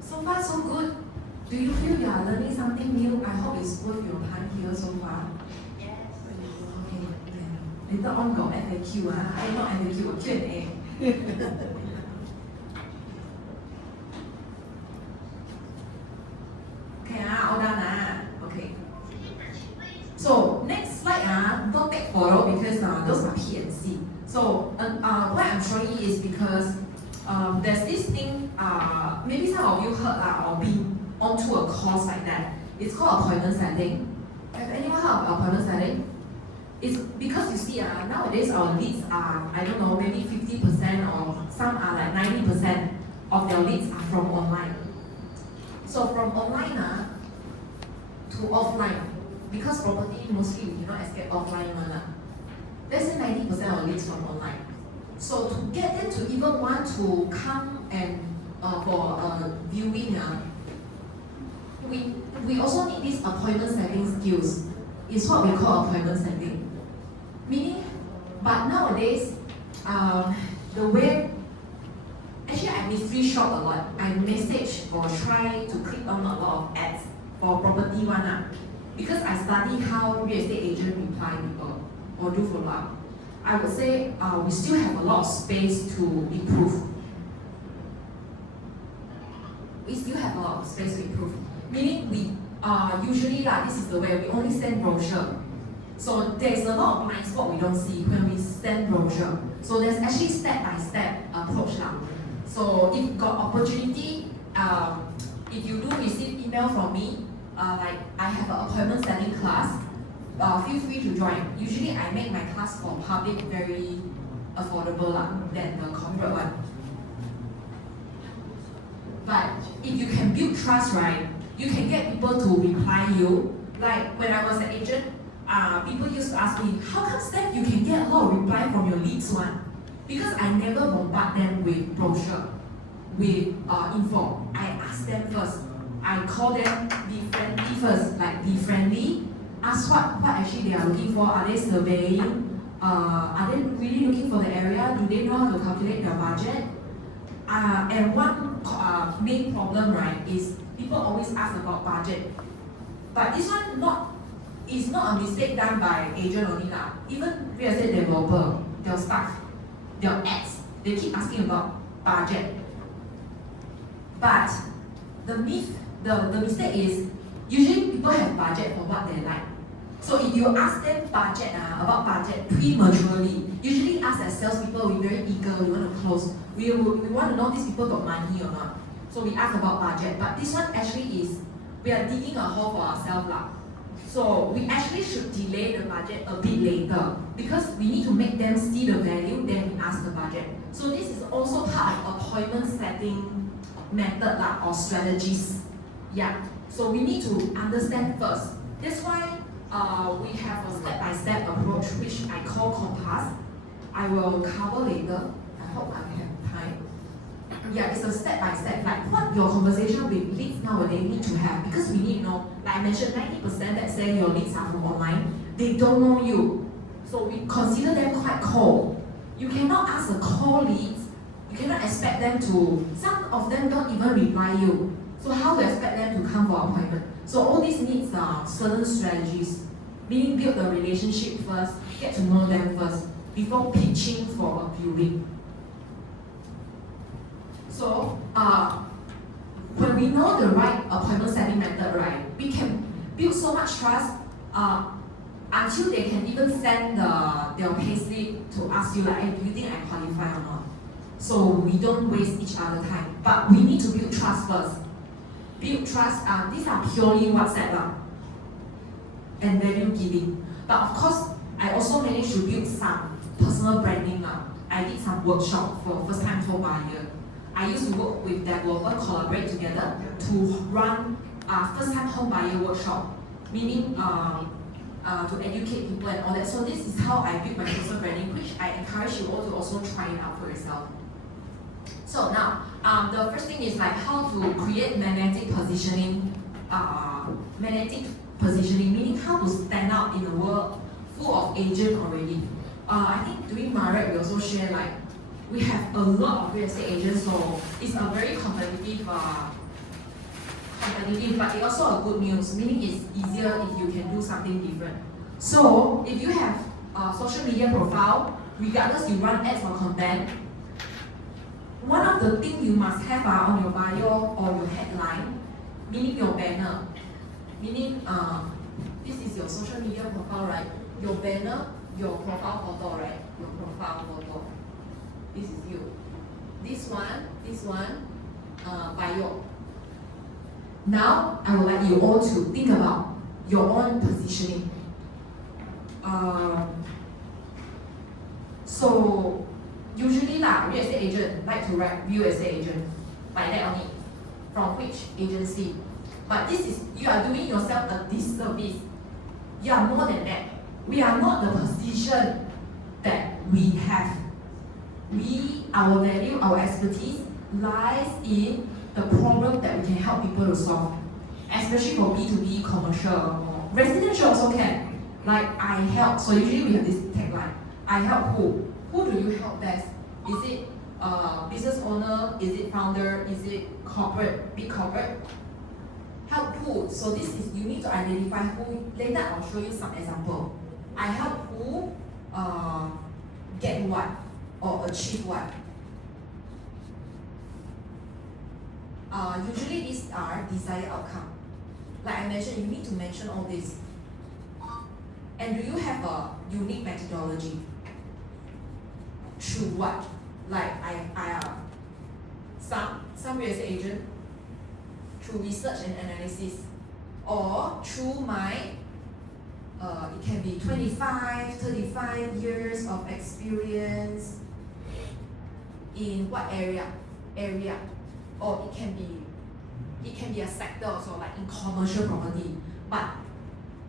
So far so good. Do you feel you are learning something new? I hope it's worth your time here so far. Yes. Okay. Yeah. Later on got FAQ, not FAQ, Q&A. Okay, all done. Okay. So next slide, don't take photo because those are P&C. So why I'm showing you is because there's this thing, maybe some of you heard or been onto a course like that. It's called appointment setting. Have anyone heard of appointment setting? It's because you see, nowadays our leads are, I don't know, maybe 50% or some are like 90% of their leads are from online. So from online to offline, because property mostly you cannot escape offline one. Let's say 90% of leads from online. So to get them to even want to come and for viewing, we also need these appointment setting skills. It's what we call appointment setting. Meaning, But nowadays, the way, actually I mystery shop a lot. I message or try to click on a lot of ads for property one. Because I study how real estate agent reply people or do follow up. I would say we still have a lot of space to improve. We still have a lot of space to improve. Meaning we usually this is the way we only send brochure. So there's a lot of blind spot we don't see when we send brochure. So there's actually step-by-step approach now. So if got opportunity, if you do receive email from me, like I have an appointment setting class, feel free to join. Usually I make my class for public very affordable than the corporate one. But if you can build trust, right, you can get people to reply you. Like when I was an agent, people used to ask me, how come Steph you can get a lot of reply from your leads one? Because I never bombard them with brochure, with info. I ask them first. I call them, be friendly first, like be friendly. Ask what actually they are looking for. Are they surveying? Are they really looking for the area? Do they know how to calculate their budget? And one main problem, right, is people always ask about budget. But this one is not a mistake done by agent only lah. Even real estate developer, their staff, their ads, they keep asking about budget. But the mistake is usually people have budget for what they like. So if you ask them budget about budget prematurely, usually us as salespeople, we're very eager, we want to close. We want to know these people got money or not. So we ask about budget. But this one actually is, we are digging a hole for ourselves lah. So we actually should delay the budget a bit later because we need to make them see the value, then we ask the budget. So this is also part of appointment setting method or strategies. Yeah. So we need to understand first. That's why we have a step-by-step approach which I call compass. I will cover later. I hope I have time. Yeah, it's a step-by-step, like what your conversation with leads nowadays need to have, because we need to know, like I mentioned, 90% that say your leads are from online, they don't know you. So we consider them quite cold. You cannot ask a cold leads, you cannot expect them to, some of them don't even reply you. So how to expect them to come for appointment? So all these needs certain strategies, meaning build the relationship first, get to know them first, before pitching for a viewing. So when we know the right appointment setting method, right, we can build so much trust until they can even send their payslip to ask you like, hey, do you think I qualify or not? So we don't waste each other time. But we need to build trust first. Build trust, these are purely WhatsApp and value giving. But of course, I also managed to build some personal branding. I did some workshop for first time home buyer. I used to work with developers, collaborate together to run first time home buyer workshop, meaning to educate people and all that. So this is how I built my personal branding, which I encourage you all to also try it out for yourself. So now, the first thing is like how to create magnetic positioning. Meaning how to stand out in a world full of agents already. I think during Marek we also share like we have a lot of real estate agents, so it's a very competitive, but it's also a good news. Meaning it's easier if you can do something different. So if you have a social media profile, regardless you run ads or content, one of the things you must have on your bio or your headline, meaning your banner, meaning this is your social media profile, right? Your banner, your profile photo, right? Your profile photo. This is you. This one, bio. Now I would like you all to think about your own positioning. So usually real estate agent like to write real estate agent, by that only, from which agency. But this is, you are doing yourself a disservice. You are more than that. We are not the position that we have. Our value, our expertise lies in the problem that we can help people to solve. Especially for B2B, commercial, or residential also can. Like I help, so usually we have this tagline. I help who? Who do you help best? Is it business owner? Is it founder? Is it corporate, big corporate? Help who? So this is, you need to identify who. Later I'll show you some example. I help who get what or achieve what. Usually these are desired outcome. Like I mentioned, you need to mention all this. And do you have a unique methodology? Through what? Like some real estate agent, through research and analysis, or through my it can be 25, 35 years of experience in what area, or it can be a sector also, like in commercial property. But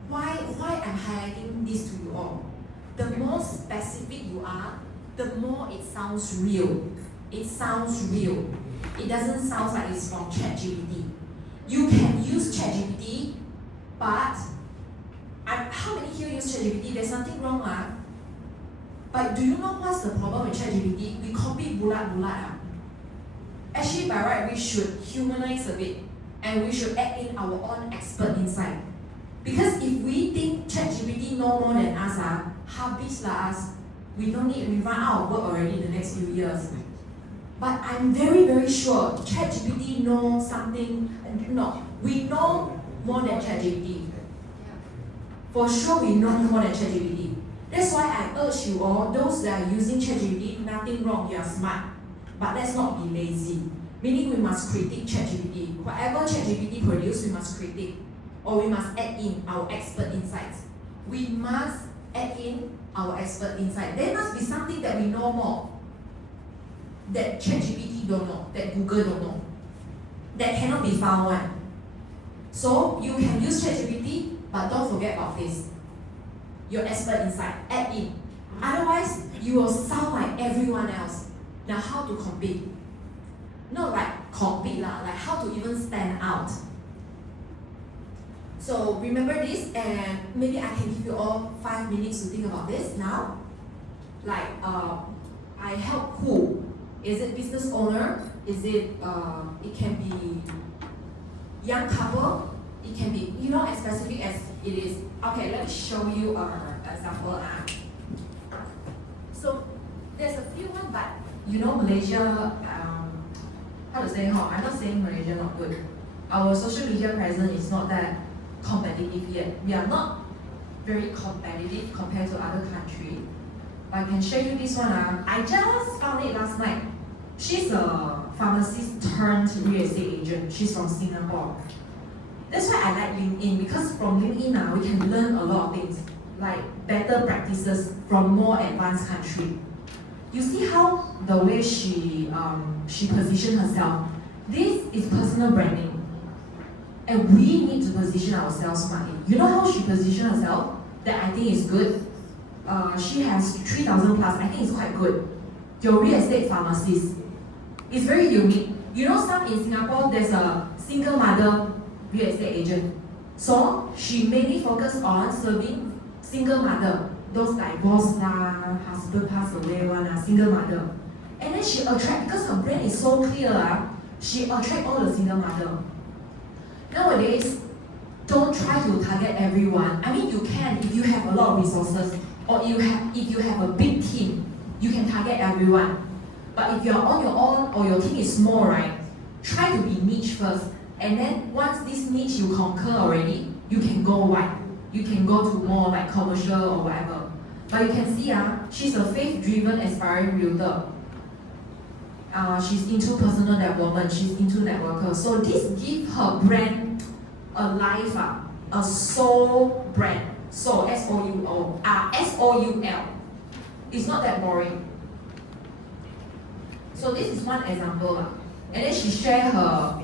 why I'm highlighting this to you all? The more specific you are, the more it sounds real. It sounds real. It doesn't sound like it's from ChatGPT. You can use ChatGPT, but how many here use ChatGPT? There's nothing wrong, but do you know what's the problem with ChatGPT? We copy bulat. Actually, by right, we should humanize a bit, and we should add in our own expert insight. Because if we think ChatGPT know more than us, habis lah us. We don't need, we run out of work already in the next few years. But I'm very, very sure ChatGPT knows something. No, we know more than ChatGPT. For sure, we know more than ChatGPT. That's why I urge you all, those that are using ChatGPT, nothing wrong, you are smart. But let's not be lazy. Meaning we must critique ChatGPT. Whatever ChatGPT produces, we must critique. Or we must add in our expert insights. We must add in our expert insight. There must be something that we know more, that ChatGPT don't know, that Google don't know, that cannot be found one. So you can use ChatGPT, but don't forget about this. Your expert insight, add in. Otherwise, you will sound like everyone else. Now, how to compete? Not like compete lah, like how to even stand out. So remember this, and maybe I can give you all 5 minutes to think about this now. Like, I help who? Is it business owner? Is it, it can be young couple? It can be, as specific as it is. Okay, let me show you an example. So there's a few ones, but Malaysia, how to say, I'm not saying Malaysia not good. Our social media presence is not that competitive yet. We are not very competitive compared to other countries. But I can show you this one. I just found it last night. She's a pharmacist turned real estate agent. She's from Singapore. That's why I like LinkedIn, because from LinkedIn we can learn a lot of things, like better practices from more advanced country. You see how the way she positioned herself. This is personal branding. And we need to position ourselves smartly. You know how she positioned herself? That I think is good. She has 3,000 plus. I think it's quite good. Your real estate pharmacist. It's very unique. Some in Singapore, there's a single mother real estate agent. So she mainly focused on serving single mother. Those divorced husband passed away single mother. And then she attract, because her brand is so clear, she attract all the single mother. Nowadays, don't try to target everyone. I mean, you can if you have a lot of resources, or if you have a big team, you can target everyone. But if you're on your own or your team is small, right, try to be niche first. And then once this niche you conquer already, you can go wide. You can go to more like commercial or whatever. But you can see, she's a faith-driven, aspiring realtor. She's into personal development, she's into networker. So this gives her brand a life, a soul brand. Soul, S-O-U-O, S-O-U-L. It's not that boring. So this is one example. And then she shared her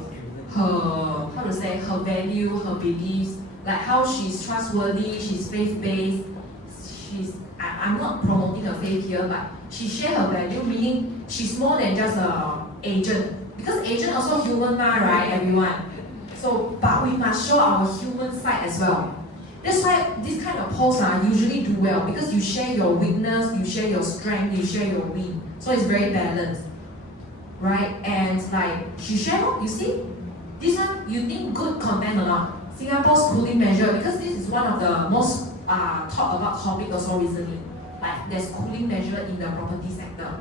value, her beliefs, like how she's trustworthy, she's faith-based. I'm not promoting her faith here, but she shared her value, meaning she's more than just an agent. Because agent also human, right, everyone? So, but we must show our human side as well. That's why this kind of posts usually do well because you share your weakness, you share your strength, you share your win. So it's very balanced, right? And like she shared, you see, this one you think good content or not? Singapore's cooling measure, because this is one of the most talked about topic also recently. Like there's cooling measure in the property sector.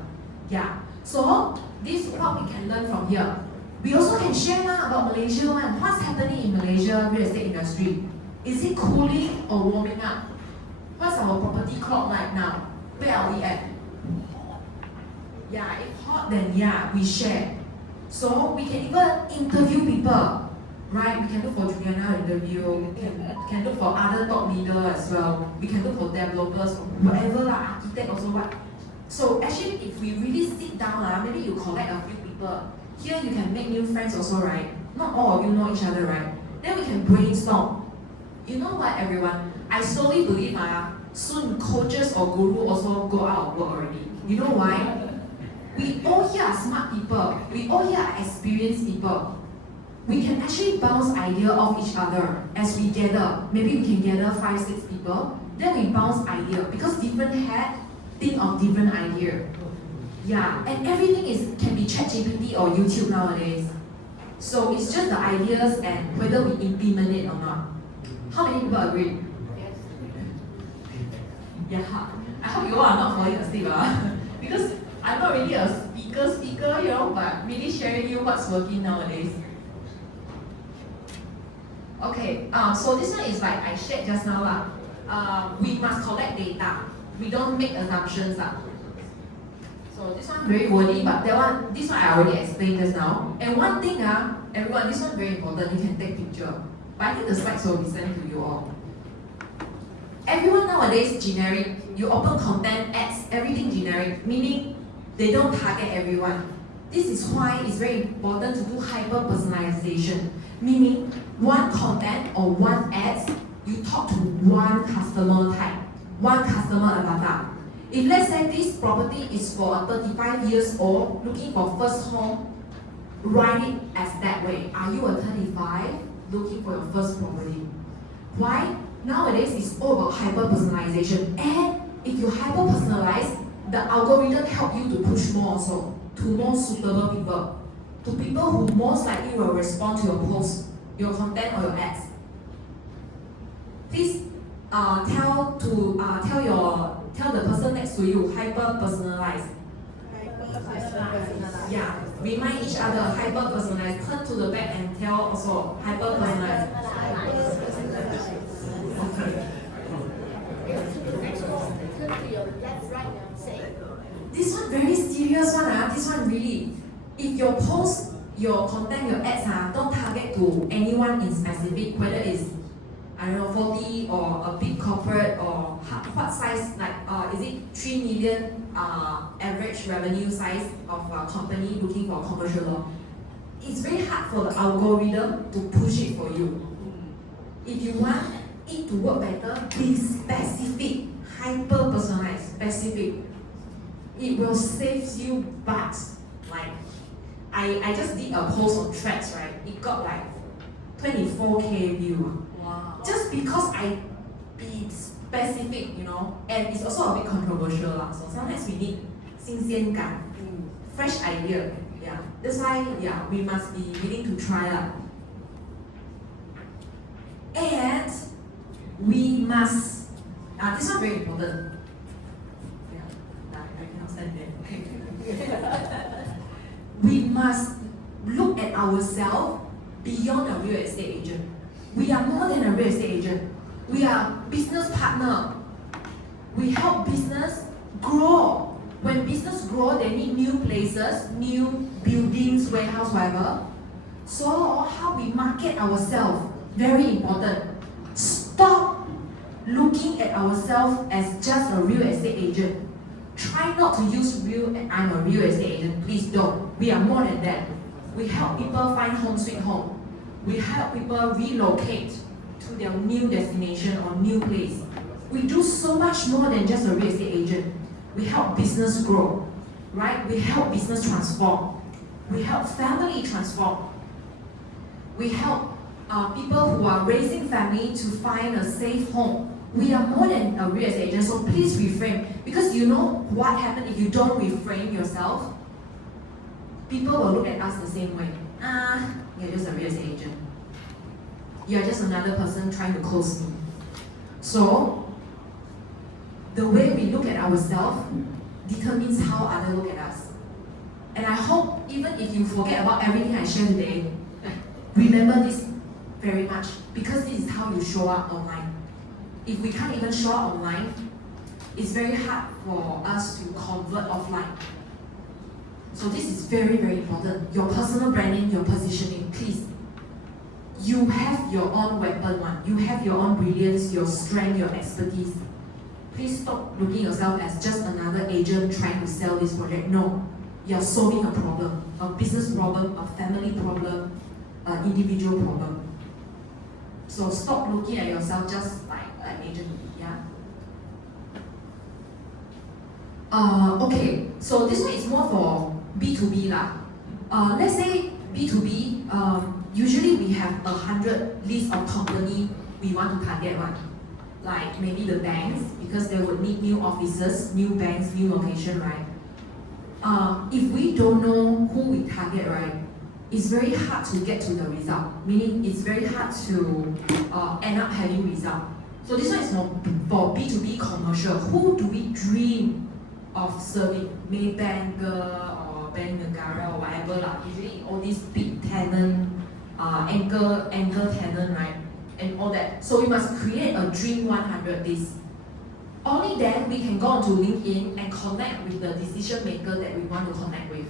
Yeah. So this is what we can learn from here. We also can share about Malaysia one. What's happening in Malaysia real estate industry? Is it cooling or warming up? What's our property clock right now? Where are we at? Yeah, if hot, then yeah, we share. So we can even interview people, right? We can look for Juliana interview, we can look for other top leaders as well. We can look for developers, whatever, architect also what. So actually, if we really sit down, maybe you collect a few people. Here you can make new friends also, right? Not all of you know each other, right? Then we can brainstorm. You know what, everyone? I solely believe soon coaches or guru also go out of work already. You know why? We all here are smart people. We all here are experienced people. We can actually bounce idea off each other as we gather. Maybe we can gather 5, 6 people. Then we bounce idea because different head think of different idea. Yeah, and everything can be ChatGPT or YouTube nowadays. So it's just the ideas and whether we implement it or not. How many people agree? Yes. Yeah, I hope you all are not falling asleep because I'm not really a speaker, but really sharing you what's working nowadays. Okay, so this one is like I shared just now we must collect data. We don't make assumptions So this one very wordy, but this one I already explained just now. And one thing everyone, this one very important. You can take picture, but I think the slides will be sent to you all. Everyone nowadays generic. You open content, ads, everything generic, meaning they don't target everyone. This is why it's very important to do hyper personalization, meaning one content or one ads, you talk to one customer type, one customer avatar. If let's say this property is for a 35 years old looking for first home, write it as that way. Are you a 35 looking for your first property? Why? Nowadays it's all about hyper personalization, and if you hyper personalize, the algorithm help you to push more also to more suitable people, to people who most likely will respond to your post, your content or your ads. Please tell the person next to you, hyper personalize. Yeah, remind each other, hyper personalize. Turn to the back and tell also, hyper personalize. Okay. Turn to your left, right, and say. This one very serious one. This one really. If your post, your content, your ads don't target to anyone in specific, whether it's 40 or a big corporate or what size, like is it 3 million average revenue size of a company looking for a commercial loan? It's very hard for the algorithm to push it for you. If you want it to work better, be specific, hyper personalized, specific. It will save you bucks. Like I just did a post on Threads, right? It got like 24K view. Wow. Just because I be specific, and it's also a bit controversial so sometimes we need 新鲜感, fresh idea. Yeah, that's why we must be willing to try And we must. This one very important. I cannot stand there. We must look at ourselves beyond a real estate agent. We are more than a real estate agent. We are business partner. We help business grow. When business grow, they need new places, new buildings, warehouse, whatever. So how we market ourselves, very important. Stop looking at ourselves as just a real estate agent. Try not to use I'm a real estate agent. Please don't. We are more than that. We help people find home sweet home. We help people relocate to their new destination or new place. We do so much more than just a real estate agent. We help business grow, right? We help business transform. We help family transform. We help people who are raising family to find a safe home. We are more than a real estate agent, so please reframe. Because you know what happens if you don't reframe yourself? People will look at us the same way. You're just a real estate agent. You're just another person trying to close me. So, the way we look at ourselves determines how others look at us. And I hope even if you forget about everything I shared today, remember this very much, because this is how you show up online. If we can't even show up online, it's very hard for us to convert offline. So this is very, very important. Your personal branding, your positioning, please. You have your own weapon one. You have your own brilliance, your strength, your expertise. Please stop looking at yourself as just another agent trying to sell this project. No, you're solving a problem, a business problem, a family problem, an individual problem. So stop looking at yourself just like an agent, yeah? Okay, so this one is more for B2B lah. Let's say B2B, usually we have 100 list of company we want to target one. Like maybe the banks, because they would need new offices, new banks, new location, right? If we don't know who we target, right, it's very hard to get to the result. Meaning it's very hard to end up having result. So this one is more for B2B commercial. Who do we dream of serving? Maybank or Bank Negara or whatever lah. Usually all these big tenant, anchor tenant, right? And all that. So we must create a dream 100 list. Only then we can go onto LinkedIn and connect with the decision maker that we want to connect with.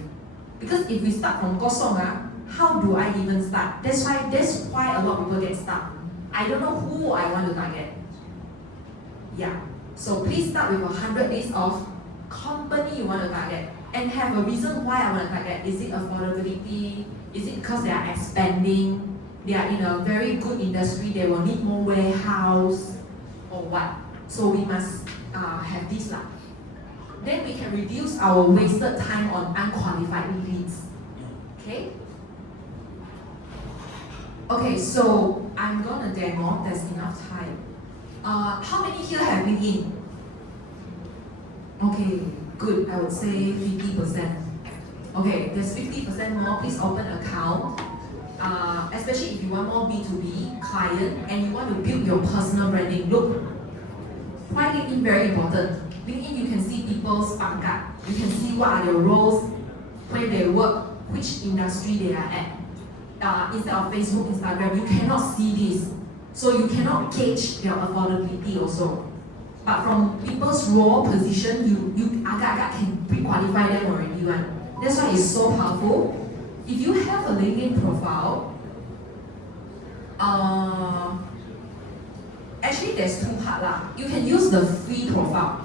Because if we start from kosong, how do I even start? That's why a lot of people get stuck. I don't know who I want to target. Yeah. So please start with 100 list of company you want to target and have a reason why I want to target. Is it affordability? Is it because they are expanding? They are in a very good industry, they will need more warehouse or what. So we must have this lah. Then we can reduce our wasted time on unqualified leads. Okay? Okay, so I'm gonna demo, there's enough time. How many here have LinkedIn? Okay, good, I would say 50%. Okay, there's 50% more, please open an account. Especially if you want more B2B client and you want to build your personal branding. Look, why LinkedIn very important? LinkedIn you can see people's pangkat. You can see what are their roles, where they work, which industry they are at. Instead of Facebook, Instagram, you cannot see this. So you cannot gauge their affordability also. But from people's role position, you agak-agak can pre-qualify them already. Right? That's why it's so powerful. If you have a LinkedIn profile, actually there's two parts lah. You can use the free profile.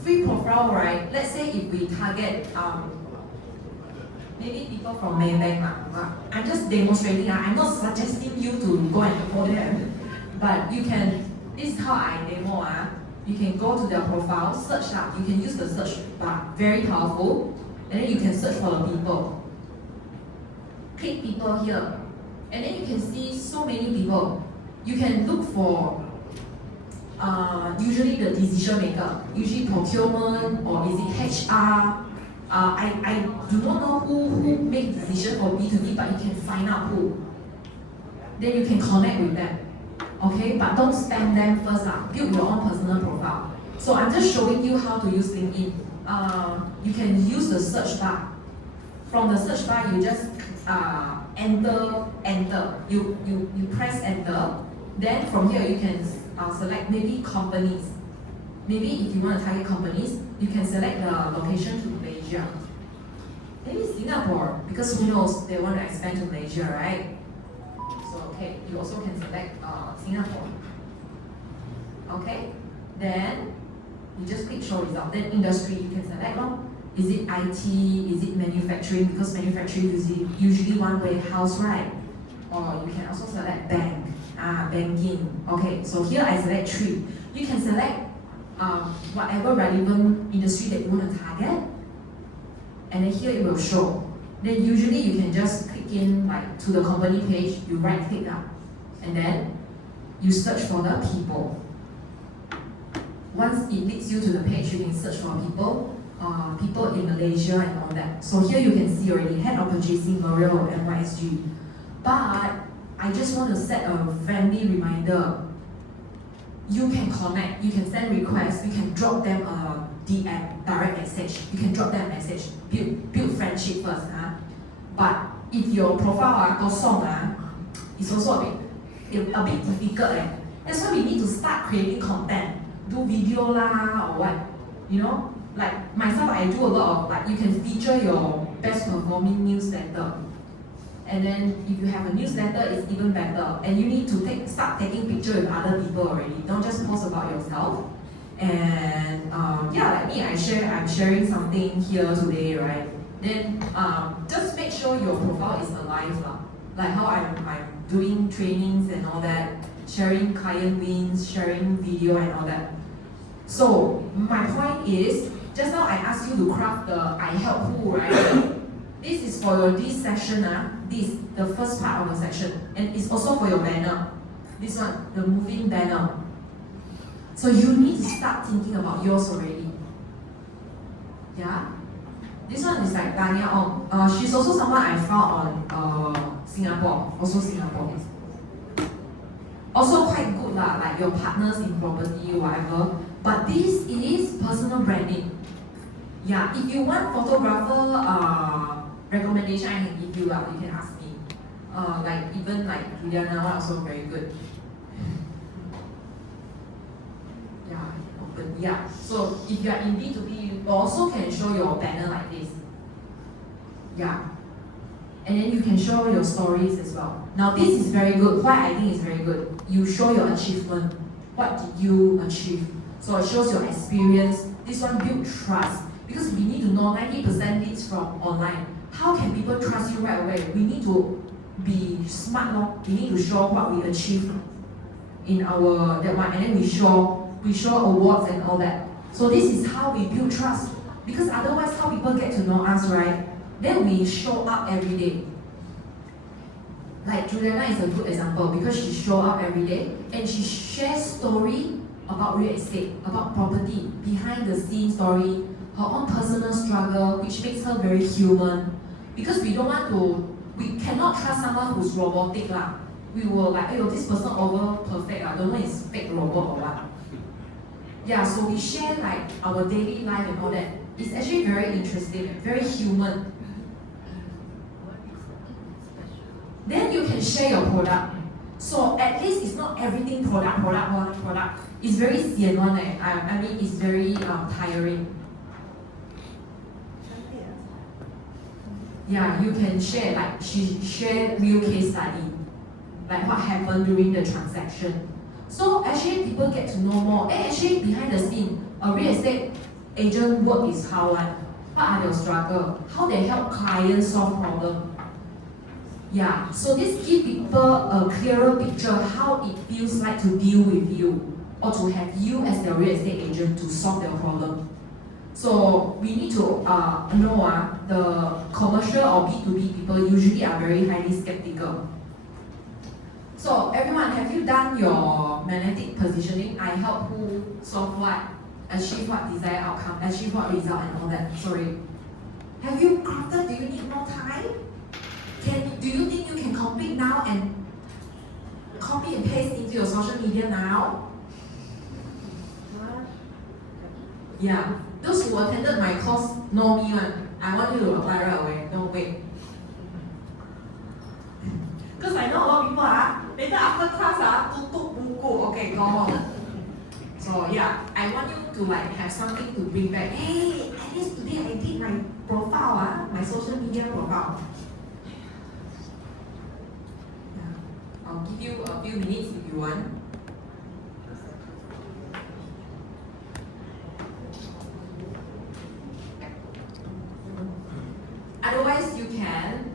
Free profile, right? Let's say if we target maybe people from Maybank lah. I'm just demonstrating. I'm not suggesting you to go and follow them, but you can. This is how I demo. You can go to their profile, search lah. You can use the search bar, very powerful, and then you can search for the people. Click people here, and then you can see so many people. You can look for usually the decision maker, usually procurement or is it HR. I do not know who make decision for B2B, but you can find out who. Then you can connect with them. Okay, but don't spam them first. Build your own personal profile. So I'm just showing you how to use LinkedIn. You can use the search bar. From the search bar, you just enter. You press enter. Then from here you can select maybe companies. Maybe if you want to target companies, you can select the location to Malaysia. Maybe Singapore, because who knows, they want to expand to Malaysia, right? So okay, you also can select Singapore. Okay, then you just click show result. Then industry you can select. Is it IT? Is it manufacturing? Because manufacturing usually one warehouse, right? Or you can also select bank, banking. Okay, so here I select 3. You can select whatever relevant industry that you want to target, and then here it will show. then usually you can just click in like to the company page, you right click up, and then you search for the people. Once it leads you to the page, you can search for people, people in Malaysia and all that. So here you can see already, head of purchasing, L'Oreal, NYSG. But I just want to set a friendly reminder. You can connect, you can send requests, you can drop them a DM, direct message. You can drop them a message, build friendship first. But if your profile got song, it's also a bit difficult. That's why we need to start creating content. Do video lah or what, you know? Like myself, I do a lot of like, you can feature your best performing newsletter. And then if you have a newsletter, it's even better. And you need to start taking pictures with other people already. Don't just post about yourself. And yeah, like me, I'm sharing something here today, right? Then just make sure your profile is alive lah. Like how I'm doing trainings and all that, sharing client wins, sharing video and all that. So my point is, just now I asked you to craft the I help who, right? This is for this session, this the first part of the section, and it's also for your banner. This one, the moving banner. So you need to start thinking about yours already. Yeah. This one is like Tanya Ong. She's also someone I found on Singapore, also Singapore. Also quite good lah, like your partners in property, whatever. But this is personal branding. Yeah, if you want photographer recommendation, I can give you lah. You can ask me. Like even like Juliana one also very good. Yeah, open. Yeah. So if you are in B2B, you also can show your banner like this. Yeah. And then you can show your stories as well. Now this is very good. Why I think it's very good? You show your achievement. What did you achieve? So it shows your experience. This one build trust. Because we need to know 90% leads from online. How can people trust you right away? We need to be smart, no? We need to show what we achieved in our that one, and then we show awards and all that. So this is how we build trust. Because otherwise, how people get to know us, right? Then we show up every day. Like Juliana is a good example because she show up every day and she shares story about real estate, about property, behind the scenes story, her own personal struggle, which makes her very human. Because we cannot trust someone who's robotic lah. We will like, oh, this person over perfect, I don't know it's fake robot or what. Yeah, so we share like our daily life and all that. It's actually very interesting, very human. Then you can share your product. So at least it's not everything product. It's very sian one I mean it's very tiring. Yeah, you can share, like she shared real case study, like what happened during the transaction. So actually people get to know more. And actually behind the scene, a real estate agent work is how what are their struggle, how they help clients solve problems. Yeah, so this gives people a clearer picture how it feels like to deal with you or to have you as their real estate agent to solve their problem. So we need to know the commercial or B2B people usually are very highly skeptical. So everyone, have you done your magnetic positioning? I help who solve what, achieve what desired outcome, achieve what result and all that. Sorry. Have you crafted? Do you need more time? Do you think you can complete now and copy and paste into your social media now? Yeah. Those who attended my course know me one. I want you to apply right away. No, wait. Because I know a lot of people later after class tutup buku. Okay, go on. So yeah, I want you to like have something to bring back. Hey, at least today I did my profile, my social media profile. Yeah. I'll give you a few minutes if you want. Otherwise, you can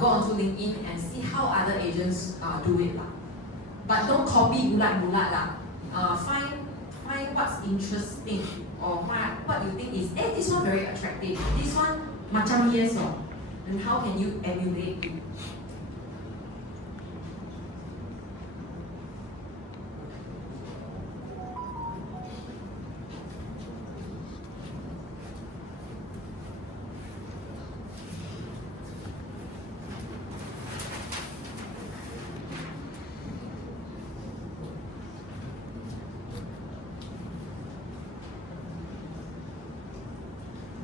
go onto LinkedIn and see how other agents do it. But don't copy bulat-bulat lah. Find what's interesting or what you think is, this one very attractive. This one macam yes or then how can you emulate it?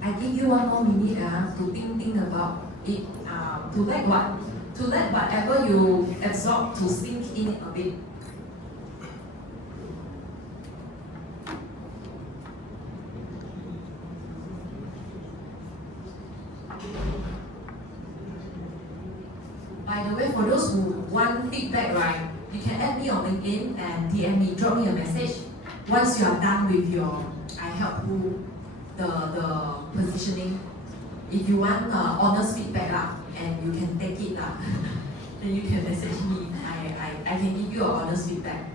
I give you 1 more minute to think about it, to let whatever you absorb to sink in a bit. By the way, for those who want feedback, right, you can add me on LinkedIn and DM me, drop me a message. Once you are done with your, I help you the positioning. If you want honest feedback and you can take it then you can message me. I can give you an honest feedback.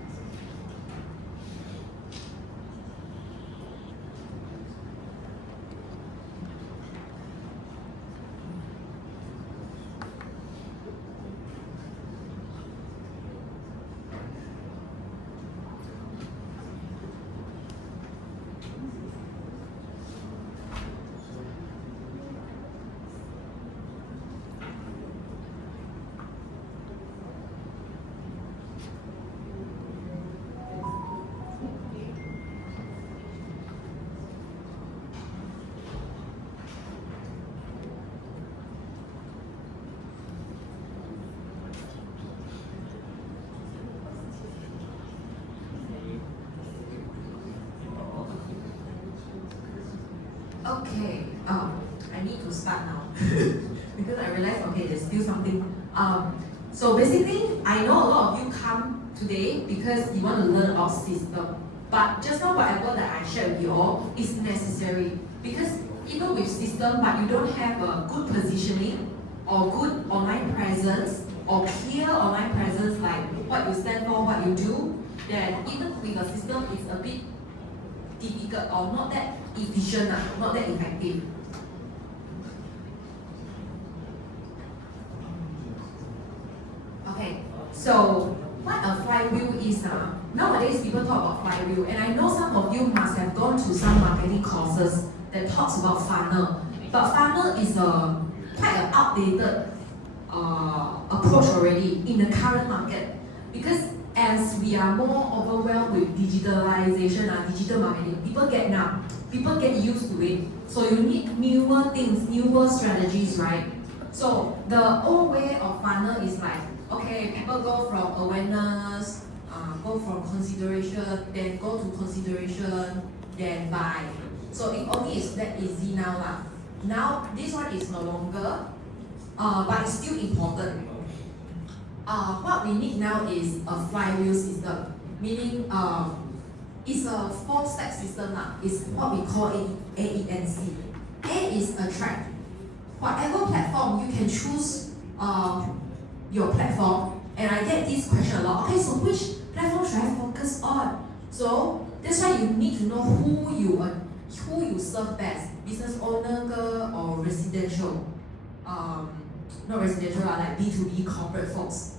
Okay, I need to start now because I realized, okay, there's still something. So basically, I know a lot of you come today because you want to learn about system. But just now, whatever that I shared with you all is necessary because even with system, but you don't have a good positioning or good online presence or clear online presence like what you stand for, what you do, then even with a system, it's a bit difficult or not that efficient, not that effective. Okay, so what a flywheel is nowadays people talk about flywheel, and I know some of you must have gone to some marketing courses that talks about funnel, but funnel is quite an outdated approach already in the current market because as we are more overwhelmed with digitalization and digital marketing, people get used to it. So you need newer things, newer strategies, right? So the old way of funnel is like, okay, people go from awareness, go from consideration, then go to consideration, then buy. So it only is that easy now. Now this one is no longer, but it's still important. What we need now is a flywheel system, meaning it's a 4-step system. It's what we call it AENC. A is attract. Whatever platform you can choose your platform, and I get this question a lot. Okay, so which platform should I focus on? So that's why you need to know who you serve best, business owner or residential. Not residential, like B2B corporate folks.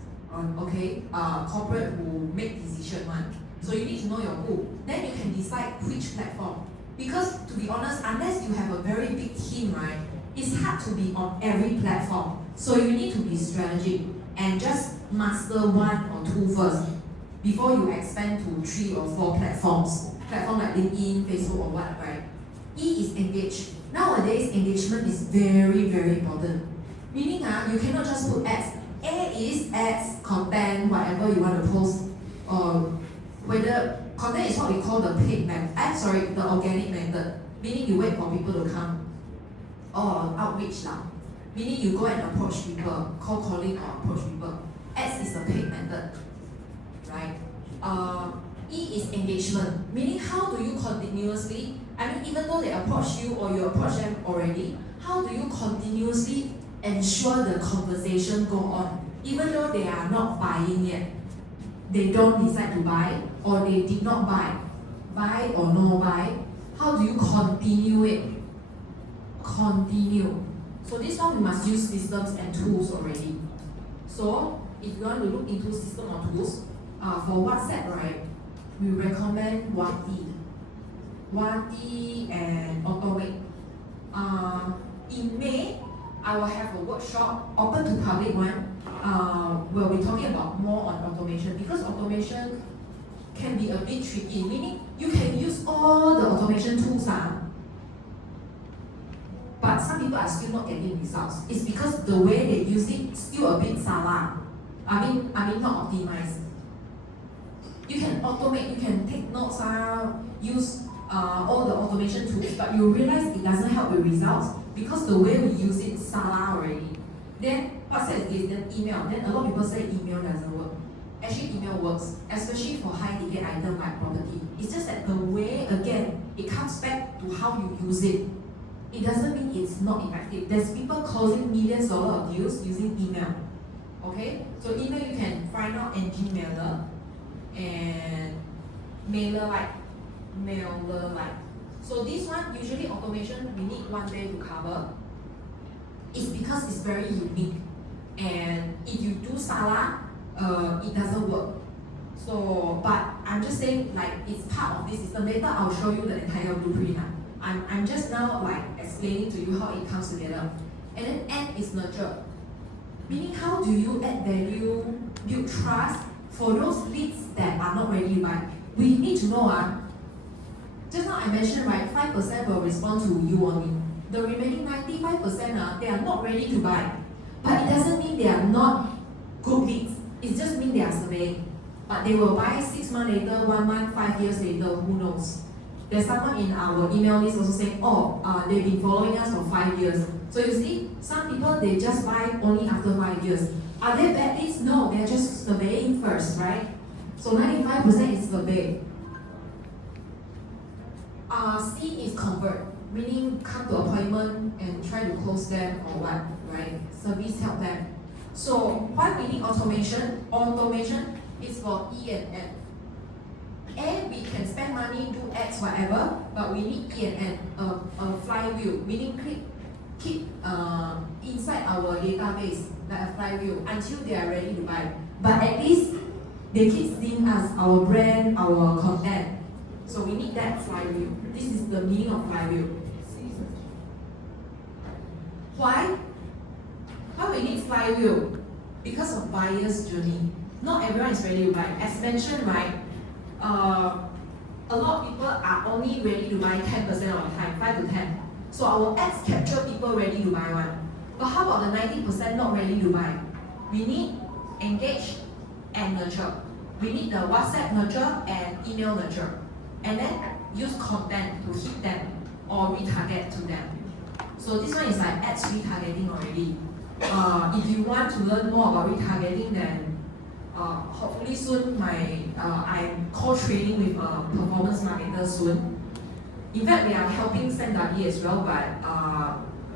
Okay, corporate who make decision one. So you need to know your who. Then you can decide which platform. Because to be honest, unless you have a very big team, right, it's hard to be on every platform. So you need to be strategic and just master 1 or 2 first before you expand to 3 or 4 platforms. Platform like LinkedIn, Facebook or what, right? E is engage. Nowadays, engagement is very, very important. Meaning you cannot just put ads. A is ads, content, whatever you want to post. Whether content is what we call the paid method, the organic method. Meaning you wait for people to come. Or outreach meaning you go and approach people, cold calling or approach people. Ads is the paid method, right? E is engagement, meaning how do you continuously, even though they approach you or you approach them already, how do you continuously ensure the conversation go on, even though they are not buying yet, they don't decide to buy or they did not buy or no buy, how do you continue it? Continue. So this one we must use systems and tools already. So if you want to look into system or tools, for WhatsApp, right, we recommend Wati and Automate. In May, I will have a workshop open to public one. We'll be talking about more on automation because automation can be a bit tricky, meaning you can use all the automation tools, but some people are still not getting results. It's because the way they use it still a bit salah. I mean not optimized. You can automate, you can take notes, use all the automation tools, but you realize it doesn't help with results because the way we use it salah already. Then WhatsApp is then email. Then a lot of people say email doesn't work. Actually, email works, especially for high ticket item like property. It's just that the way, again, it comes back to how you use it. It doesn't mean it's not effective. There's people closing millions of deals using email. Okay? So email you can find out engine mailer and mailer-like. So this one, usually automation, we need 1 day to cover. It's because it's very unique. And if you do Salah, it doesn't work. So, but I'm just saying, like, it's part of this system. Later, I'll show you the entire blueprint. I'm just now, like, explaining to you how it comes together. And then N is nurture. Meaning, how do you add value, build trust for those leads that are not ready to buy? We need to know, just now I mentioned, right, 5% will respond to you only. The remaining 95%, they are not ready to buy. But it doesn't mean they are not good leads. It just means they are surveying. But they will buy 6 months later, 1 month, 5 years later, who knows? There's someone in our email list also saying, they've been following us for 5 years. So you see, some people, they just buy only after 5 years. Are they bad leads? No, they're just surveying first, right? So 95% is survey. C is convert, meaning come to appointment and try to close them or what, right? Service help them. So why we need automation? Automation is for E and N. A, we can spend money, do ads, whatever, but we need E and N, a flywheel, meaning keep inside our database, like a flywheel, until they are ready to buy. But at least they keep seeing us, our brand, our content. So we need that flywheel. This is the meaning of flywheel. Why? Why we need flywheel? Because of buyer's journey. Not everyone is ready to buy. As mentioned, right? A lot of people are only ready to buy 10% of the time, 5 to 10. So our ads capture people ready to buy one. But how about the 90% not ready to buy? We need engage and nurture. We need the WhatsApp nurture and email nurture. And then use content to hit them or retarget to them. So this one is like ads retargeting already. If you want to learn more about retargeting, then hopefully soon I'm co-training with a performance marketer soon. In fact, we are helping Stephie as well, but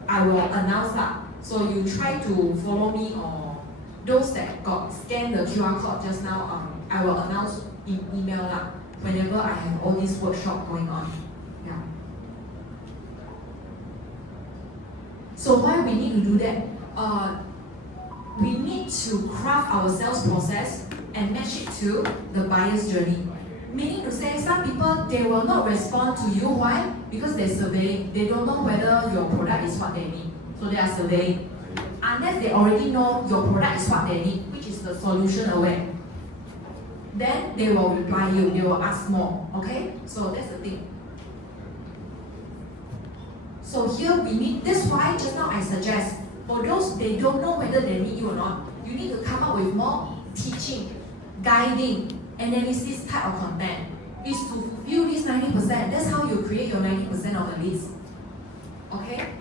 I will announce that. So you try to follow me, or those that got scanned the QR code just now, I will announce in email whenever I have all this workshop going on. Yeah. So why we need to do that? We need to craft our sales process and match it to the buyer's journey. Meaning to say, some people, they will not respond to you. Why? Because they're surveying. They don't know whether your product is what they need. So they are surveying. Unless they already know your product is what they need, which is the solution aware, then they will reply you, they will ask more. Okay? So that's the thing. So here we need, that's why just now I suggest, for those they don't know whether they need you or not, you need to come up with more teaching, guiding, analysis type of content. Is to fulfill this 90%. That's how you create your 90% of the list. Okay?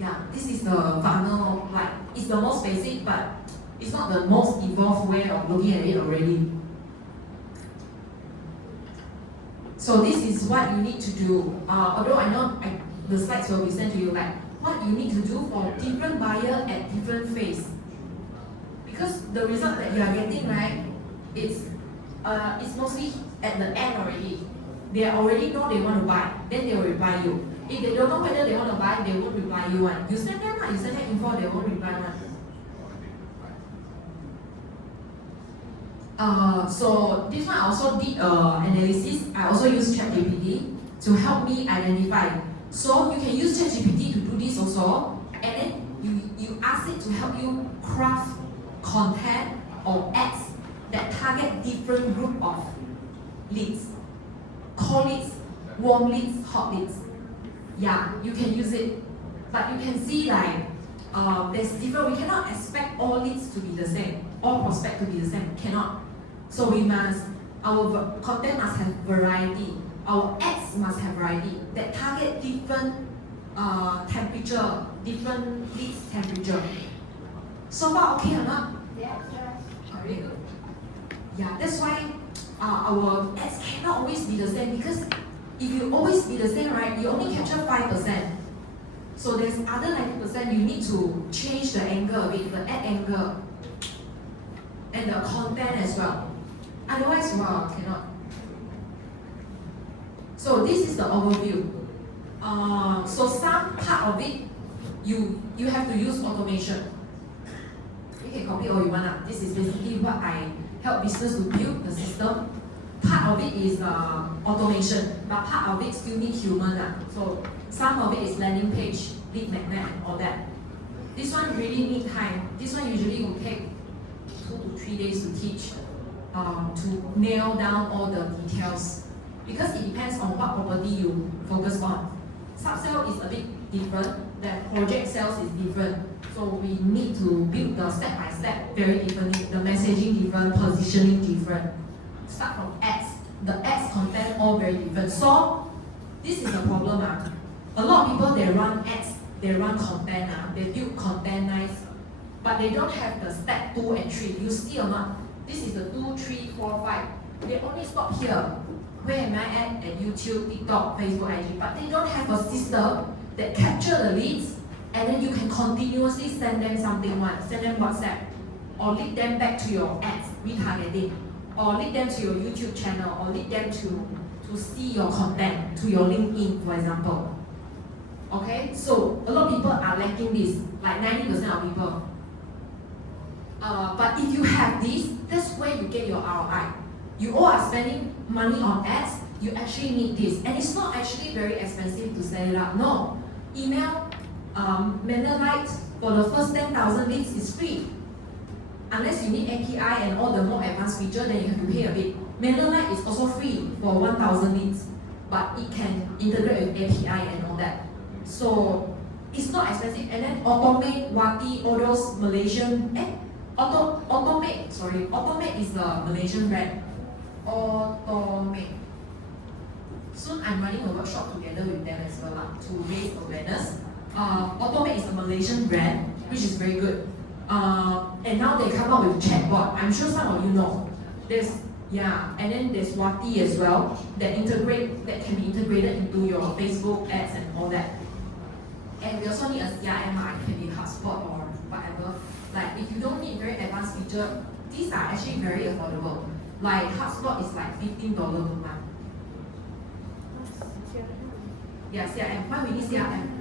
Yeah, this is the funnel, like, it's the most basic, but it's not the most evolved way of looking at it already. So this is what you need to do. Although I know the slides will be sent to you, like what you need to do for different buyer at different phase. Because the result that you are getting, right, it's mostly at the end already. they already know they want to buy, then they will reply you. If they don't know whether they want to buy, they won't reply you one. You send them info, they won't reply one. So this one I also did analysis. I also use ChatGPT to help me identify. So you can use ChatGPT to do this also, and then you ask it to help you craft content or ads that target different group of leads, cold leads, warm leads, hot leads. Yeah, you can use it, but you can see like there's different. We cannot expect all leads to be the same, all prospects to be the same. Cannot. So our content must have variety. Our ads must have variety that target different temperature, different leads temperature. So far okay or not? Yeah, Very good. Yeah, that's why our ads cannot always be the same, because if you always be the same, right, you only capture 5%. So there's other 90% you need to change the angle a bit, the ad angle and the content as well. Otherwise, wow, cannot. So this is the overview. So some part of it, you have to use automation. You can copy all you want. This is basically what I help business to build the system. Part of it is automation, but part of it still need human. So some of it is landing page, lead magnet, and all that. This one really need time. This one usually will take 2 to 3 days to teach, to nail down all the details, because it depends on what property you focus on. Sub-sale is a bit different, that project sales is different. So we need to build the step by step very differently. The messaging different, positioning different. Start from ads. The ads content all very different. So this is the problem. A lot of people, they run ads, they run content, they build content nice, but they don't have the step 2 and 3. You see or not? This is the 2, 3, 4, 5. They only stop here. Where am I at YouTube, TikTok, Facebook, IG? But they don't have a system that capture the leads, and then you can continuously send them something, send them WhatsApp, or lead them back to your ads, retargeting, or lead them to your YouTube channel, or lead them to see your content, to your LinkedIn, for example. Okay, so a lot of people are lacking this, like 90% of people. But if you have this, that's where you get your ROI. You all are spending money on ads, you actually need this. And it's not actually very expensive to set it up. No. Email, MailerLite for the first 10,000 leads is free. Unless you need API and all the more advanced feature, then you have to pay a bit. MailerLite is also free for 1,000 leads, but it can integrate with API and all that. So it's not expensive. And then Automate, Wati, all those Malaysian, Automate is the Malaysian brand. Automate. Soon I'm running a workshop together with them as well to raise awareness. Automate is a Malaysian brand, which is very good. And now they come up with chatbot. I'm sure some of you know. And then there's Wati as well that can be integrated into your Facebook ads and all that. And we also need a CRM, it can be HubSpot or whatever. Like if you don't need very advanced feature, these are actually very affordable. Like HubSpot is like $15 per month. Yeah, CRM. Why we need CRM?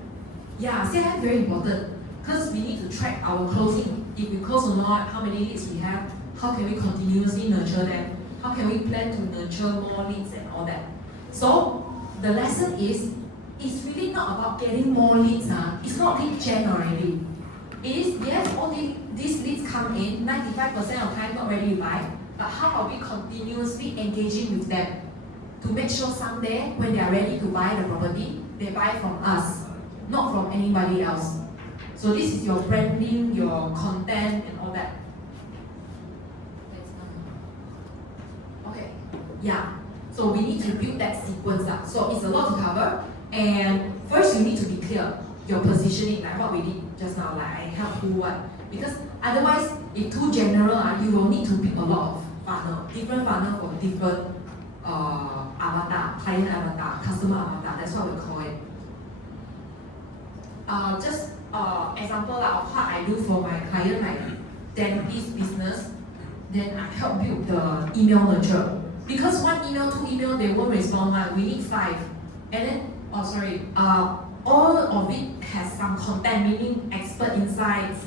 Yeah, CRM very important because we need to track our closing. If we close or not, how many leads we have, how can we continuously nurture them, how can we plan to nurture more leads and all that. So the lesson is, it's really not about getting more leads. It's not lead gen already. It is, yes, all these leads come in, 95% of time not ready to buy, but how are we continuously engaging with them to make sure someday when they are ready to buy the property, they buy from us, not from anybody else. So this is your branding, your content and all that. Okay, yeah. So we need to build that sequence up. So it's a lot to cover. And first you need to be clear, your positioning, like what we did just now, like I help who what. Because otherwise, if too general, you will need to build a lot of funnel, different funnel for different avatar, client avatar, customer avatar, that's what we call it. Just example of what I do for my client, like dentist business, then I help build the email nurture. Because one email, two email, they won't respond one. We need 5. And then, all of it has some content, meaning expert insights,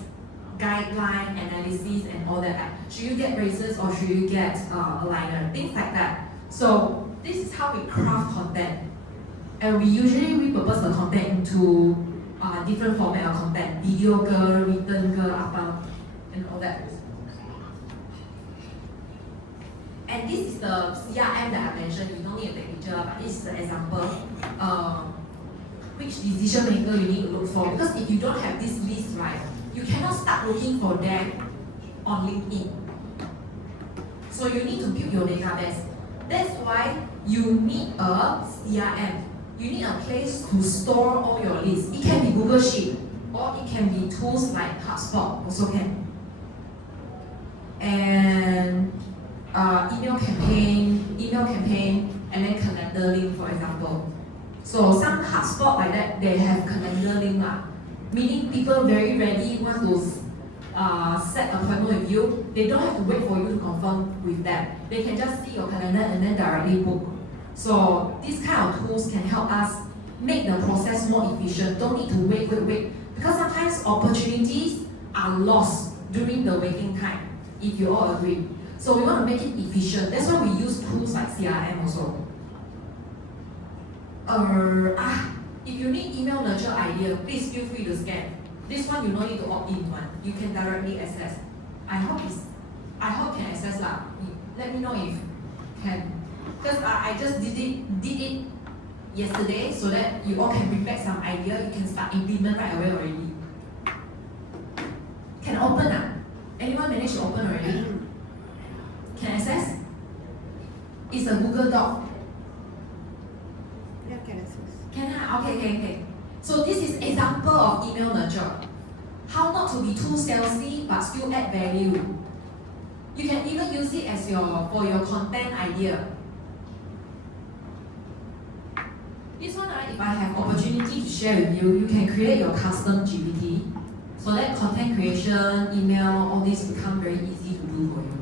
guideline, analysis, and all that. Like, should you get braces or should you get a liner? Things like that. So this is how we craft content. And we usually repurpose the content into different format of content. Video ke, written ke, apa, and all that. And this is the CRM that I mentioned. You don't need a picture, but this is the example. Which decision maker you need to look for. Because if you don't have this list, right, you cannot start looking for them on LinkedIn. So you need to build your database. That's why you need a CRM. You need a place to store all your lists. It can be Google Sheet, or it can be tools like HubSpot, also can. And email campaign, and then calendar link, for example. So some HubSpot like that, they have calendar link, meaning people very ready want to set appointment with you. They don't have to wait for you to confirm with them. They can just see your calendar and then directly book. So these kind of tools can help us make the process more efficient. Don't need to wait. Because sometimes opportunities are lost during the waiting time, if you all agree. So we want to make it efficient. That's why we use tools like CRM also. If you need email nurture idea, please feel free to scan. This one you don't need to opt in one. You can directly access. I hope can access lah. Let me know if can. Because I just did it yesterday so that you all can prepare some idea. You can start implement right away already. Can open Anyone manage to open already? Can access? It's a Google Doc. Yeah, can access. Can okay. So this is example of email nurture. How not to be too salesy but still add value. You can even use it as for your content idea. This one, if I have opportunity to share with you, you can create your custom GPT so that content creation, email, all this become very easy to do for you.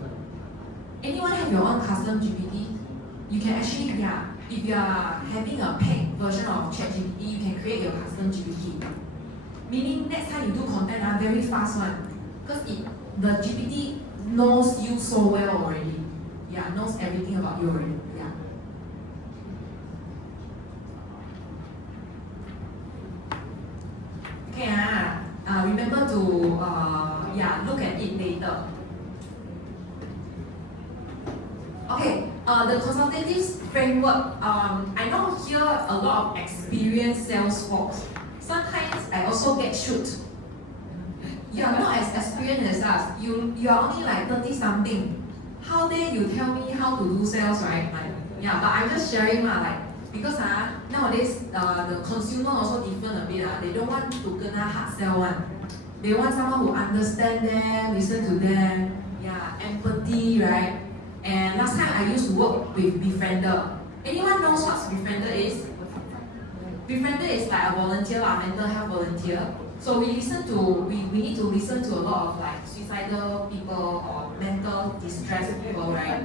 Anyone have your own custom GPT? You can actually, if you are having a paid version of ChatGPT, you can create your custom GPT. Meaning next time you do content, very fast one. Because the GPT knows you so well already. Knows everything about you already. Okay, remember to look at it later. Okay, the consultative framework. I know here a lot of experienced sales folks. Sometimes I also get shoot. You are not as experienced as us. You are only like 30 something. How dare you tell me how to do sales, right? But I'm just sharing because nowadays the consumer also different a bit. They don't want to kena hard sell one. They want someone who understand them, listen to them. Empathy, right? And last time I used to work with Befriender. Anyone knows what Befriender is? Befriender is like a volunteer, mental health volunteer. So we need to listen to a lot of like suicidal people or mental distressed people, right?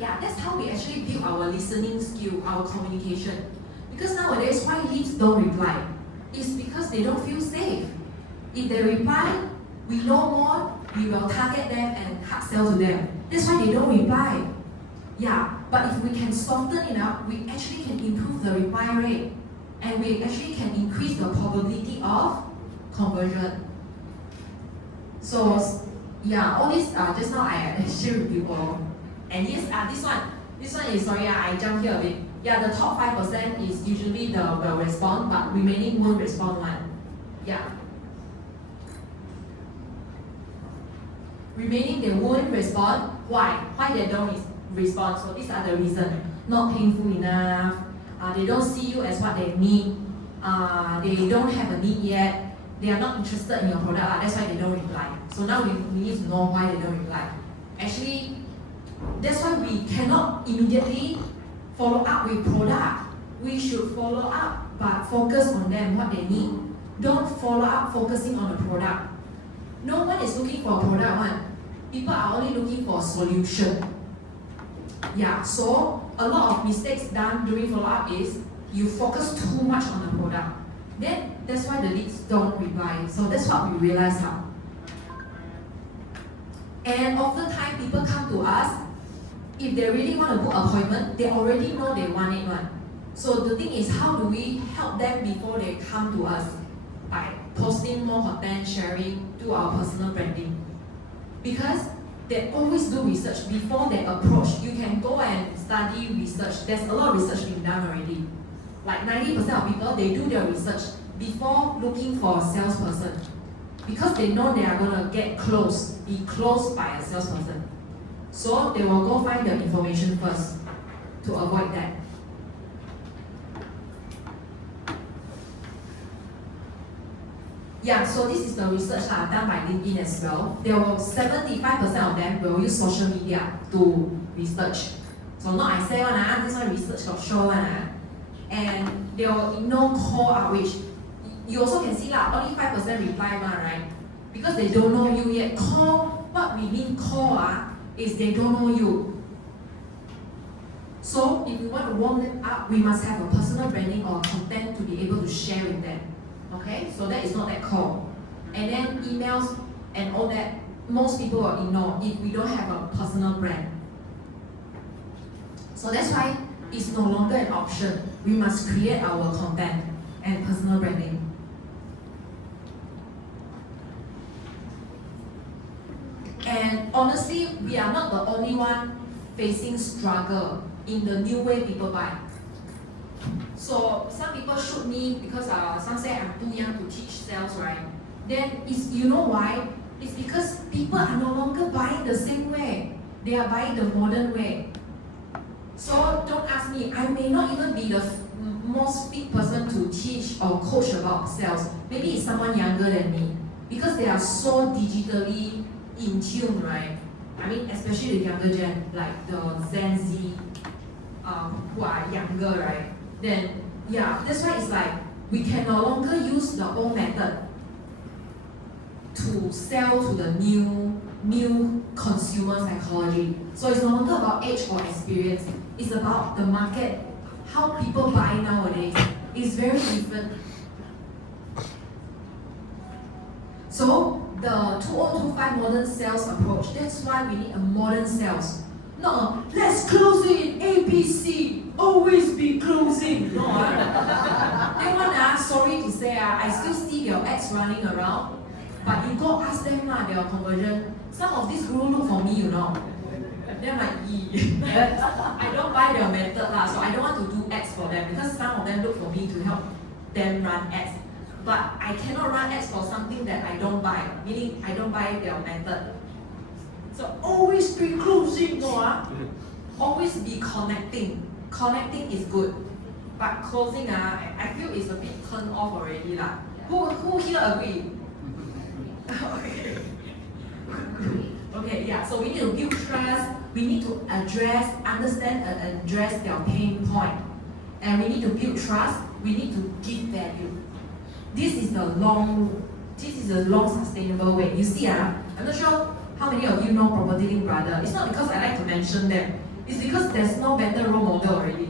That's how we actually build our listening skill, our communication. Because nowadays, why leads don't reply? It's because they don't feel safe. If they reply, we know more, we will target them and hard sell to them. That's why they don't reply. But if we can soften it up, we actually can improve the reply rate. And we actually can increase the probability of conversion. So, all this just now I share with you all. And yes, this one is, sorry, I jumped here a bit. The top 5% is usually the will respond, but remaining won't respond one. Remaining they won't respond. Why? Why they don't respond? So these are the reasons. Not painful enough. They don't see you as what they need. They don't have a need yet. They are not interested in your product. That's why they don't reply. So now we need to know why they don't reply. Actually, that's why we cannot immediately follow up with product. We should follow up, but focus on them, what they need. Don't follow up focusing on the product. No one is looking for a product one. People are only looking for a solution. Yeah, so a lot of mistakes done during follow-up is you focus too much on the product. Then that's why the leads don't reply. So that's what we realize now. And oftentimes people come to us, if they really want to book appointment, they already know they want it one. So the thing is, how do we help them before they come to us? By posting more content, sharing, do our personal branding. Because they always do research before they approach. You can go and study research. There's a lot of research being done already. Like 90% of people, they do their research before looking for a salesperson. Because they know they are going to be closed by a salesperson. So they will go find the information first to avoid that. Yeah, so this is the research done by LinkedIn as well. There were 75% of them will use social media to research. So not I say one, this one research got show one. And they will ignore call outreach. You also can see only 5% reply right? Because they don't know you yet. Call, what we mean call is they don't know you. So if we want to warm them up, we must have a personal branding or content to be able to share with them. Okay, so that is not that call. And then emails and all that, most people will ignore if we don't have a personal brand. So that's why it's no longer an option. We must create our content and personal branding. And honestly, we are not the only one facing struggle in the new way people buy. So some people shoot me because some say I'm too young to teach sales, right? Then you know why? It's because people are no longer buying the same way. They are buying the modern way. So don't ask me. I may not even be the most fit person to teach or coach about sales. Maybe it's someone younger than me because they are so digitally in tune, right? I mean, especially the younger gen, like the Gen Z, who are younger, right? Then, yeah, that's why it's like we can no longer use the old method to sell to the new consumer psychology. So it's no longer about age or experience. It's about the market, how people buy nowadays. It's very different. So the 2025 modern sales approach, that's why we need a modern sales. No, let's close it, ABC, always be closing. No, they want sorry to say, I still see your ads running around, but you go ask them their conversion. Some of these guru look for me, you know. They're like, I don't buy their method, so I don't want to do ads for them because some of them look for me to help them run ads. But I cannot run ads for something that I don't buy, meaning I don't buy their method. So always be closing, no? Always be connecting. Connecting is good, but closing, I feel it's a bit turned off already lah. Who here agree? Okay, yeah. So we need to build trust. We need to understand and address their pain point, and we need to build trust. We need to give value. This is a long sustainable way. You see, I'm not sure how many of you know Property Link Brother. It's not because I like to mention them. It's because there's no better role model already.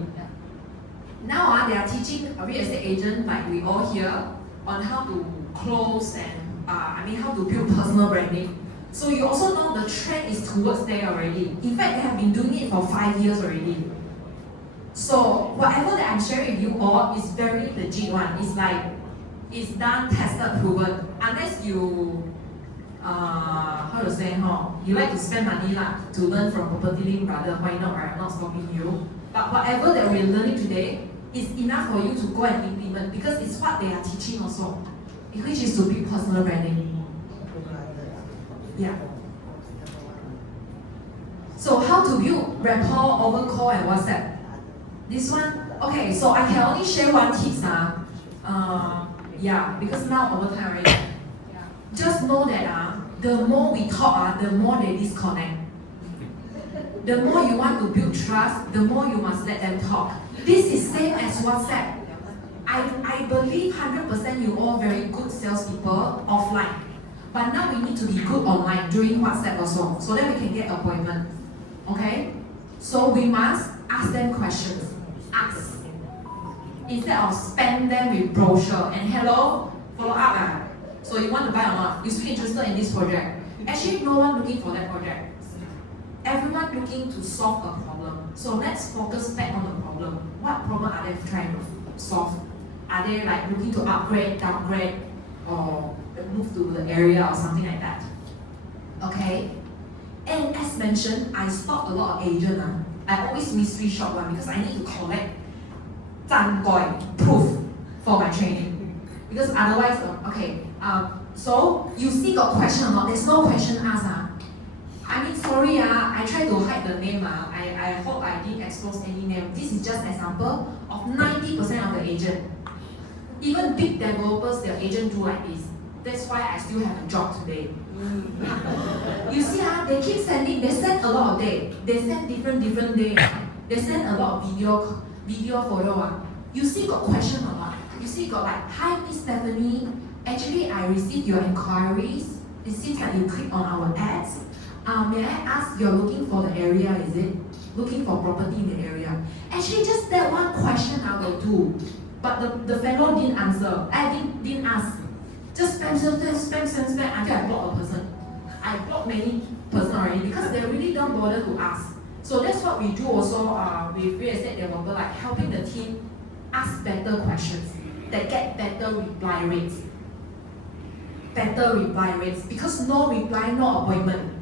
Now they are teaching a real estate agent like we all here on how to close and how to build personal branding. So you also know the trend is towards there already. In fact, they have been doing it for 5 years already. So whatever that I'm sharing with you all is very legit one. It's like it's done, tested, proven. Unless you you like to spend money to learn from Property Link Brother, why not, right? I'm not stopping you. But whatever that we're learning today is enough for you to go and implement because it's what they are teaching also, which is to build personal branding. Yeah. So how to build rapport over call and WhatsApp? This one, okay, so I can only share one tips. Because now over time already. Just know that the more we talk, the more they disconnect. The more you want to build trust, the more you must let them talk. This is same as WhatsApp. I believe 100% you all very good salespeople offline. But now we need to be good online during WhatsApp also, so that we can get appointment. Okay? So we must ask them questions. Ask. Instead of spam them with brochure and hello, follow up. So you want to buy or not? You still interested in this project? Actually, no one looking for that project. Everyone looking to solve a problem. So let's focus back on the problem. What problem are they trying to solve? Are they like looking to upgrade, downgrade, or move to the area or something like that? Okay? And as mentioned, I stopped a lot of agents. I always mystery shop one because I need to collect 站柜 proof for my training. Because otherwise, so you see got question or not? There's no question asked. I mean, sorry, I tried to hide the name. I hope I didn't expose any name. This is just an example of 90% of the agent. Even big developers, their agent do like this. That's why I still have a job today. You see, they keep sending, they send a lot of day. They send different day. They send a lot of video photo. You see got question or not? You see got like, hi Miss Stephanie, actually I received your inquiries. It seems like you click on our ads. May I ask, you're looking for the area, is it? Looking for property in the area. Actually, just that one question I will do. But the fellow didn't answer. I didn't ask. Just spam until I block a person. I blocked many person already because they really don't bother to ask. So that's what we do also with real estate developer, like helping the team ask better questions that get better reply rates. Better reply rates because no reply, no appointment.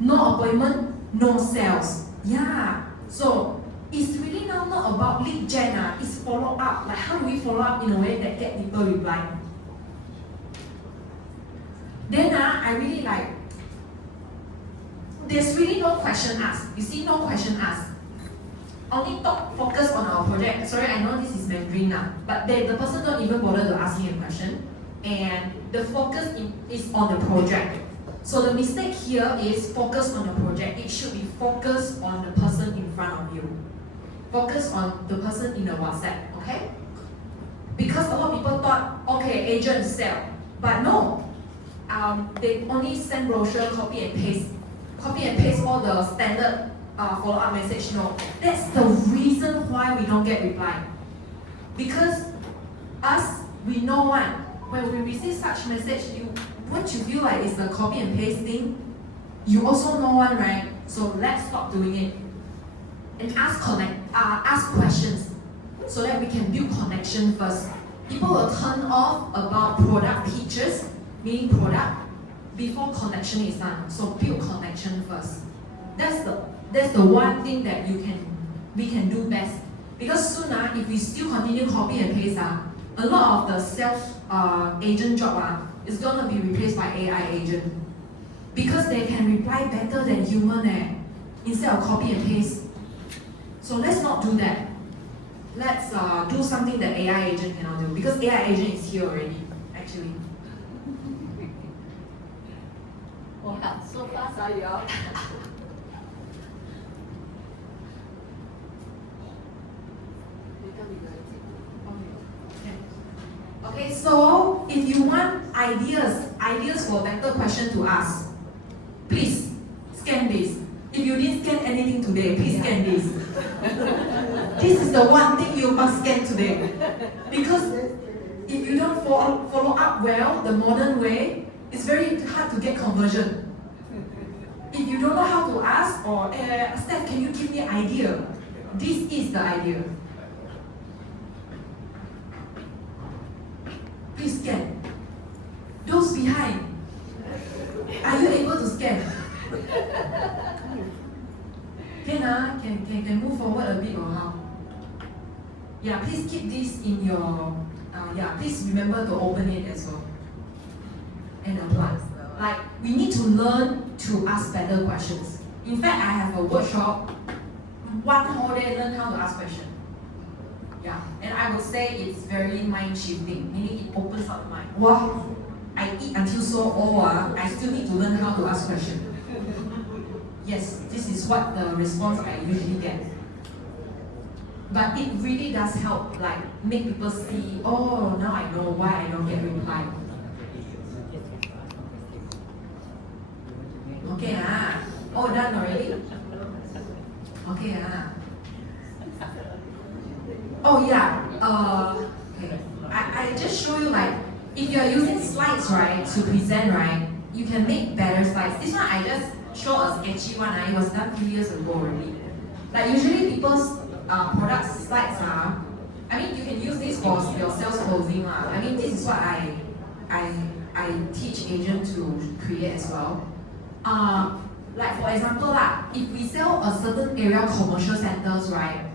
No appointment, no sales. Yeah. So it's really now not about lead gen. It's follow up. Like how do we follow up in a way that get people reply? Then I really like. There's really no question asked. You see, no question asked. Only focus on our project. Sorry, I know this is Mandarin but the person don't even bother to ask me a question, and the focus is on the project. So the mistake here is focus on the project. It should be focused on the person in front of you. Focus on the person in the WhatsApp, okay? Because a lot of people thought, okay, agents sell. But no, they only send brochure, copy and paste all the standard follow-up message. No, that's the reason why we don't get reply. Because we know one. When we receive such message, won't you feel like it's a copy and paste thing? You also know one, right? So let's stop doing it. And ask questions so that we can build connection first. People will turn off about product features, meaning product, before connection is done. So build connection first. That's the one thing that we can do best. Because soon if we still continue copy and paste, a lot of the sales agent job is gonna be replaced by AI agent. Because they can reply better than human instead of copy and paste. So let's not do that. Let's do something that AI agent cannot do. Because AI agent is here already, actually. Wow, so fast are you all? Okay, so if you want ideas for better question to ask, please scan this. If you didn't scan anything today, please scan this. This is the one thing you must scan today. Because if you don't follow up well, the modern way, it's very hard to get conversion. If you don't know how to ask, or Steph, can you give me an idea? This is the idea. Please scan. Those behind, are you able to scan? Can move forward a bit or how? Yeah, please keep this in your, please remember to open it as well. And apply. Like, we need to learn to ask better questions. In fact, I have a workshop, one whole day learn how to ask questions. Yeah, and I would say it's very mind shifting, meaning it opens up the mind. Wow, I eat until so old, I still need to learn how to ask questions. Yes, this is what the response I usually get. But it really does help, like make people see, oh, now I know why I don't get reply. Okay, oh, done already? Okay, oh yeah, okay. I just show you like, if you are using slides, right, to present, right, you can make better slides. This one I just show a sketchy one, it was done a few years ago already. Like usually people's product slides are, I mean you can use this for your sales closing. I mean this is what I teach agents to create as well. Like for example, if we sell a certain area commercial centers, right,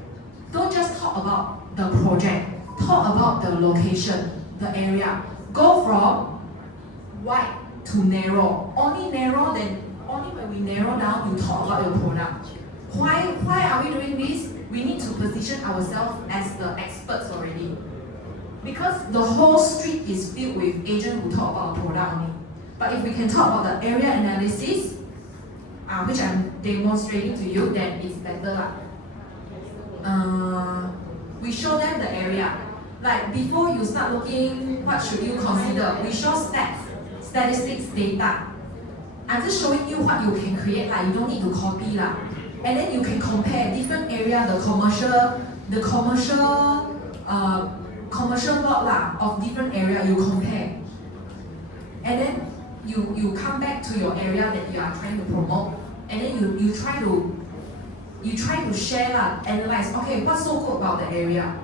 don't just talk about the project, talk about the location, the area. Go from wide to narrow. Only when we narrow down, you talk about your product. Why are we doing this? We need to position ourselves as the experts already. Because the whole street is filled with agents who talk about product only. But if we can talk about the area analysis, which I'm demonstrating to you, then it's better. We show them the area. Like before you start looking, what should you consider? We show stats, statistics, data. I'm just showing you what you can create. You don't need to copy. And then you can compare different area, the commercial lot of different area, you compare. And then you come back to your area that you are trying to promote, and then you try to share, analyze, okay, what's so good about the area?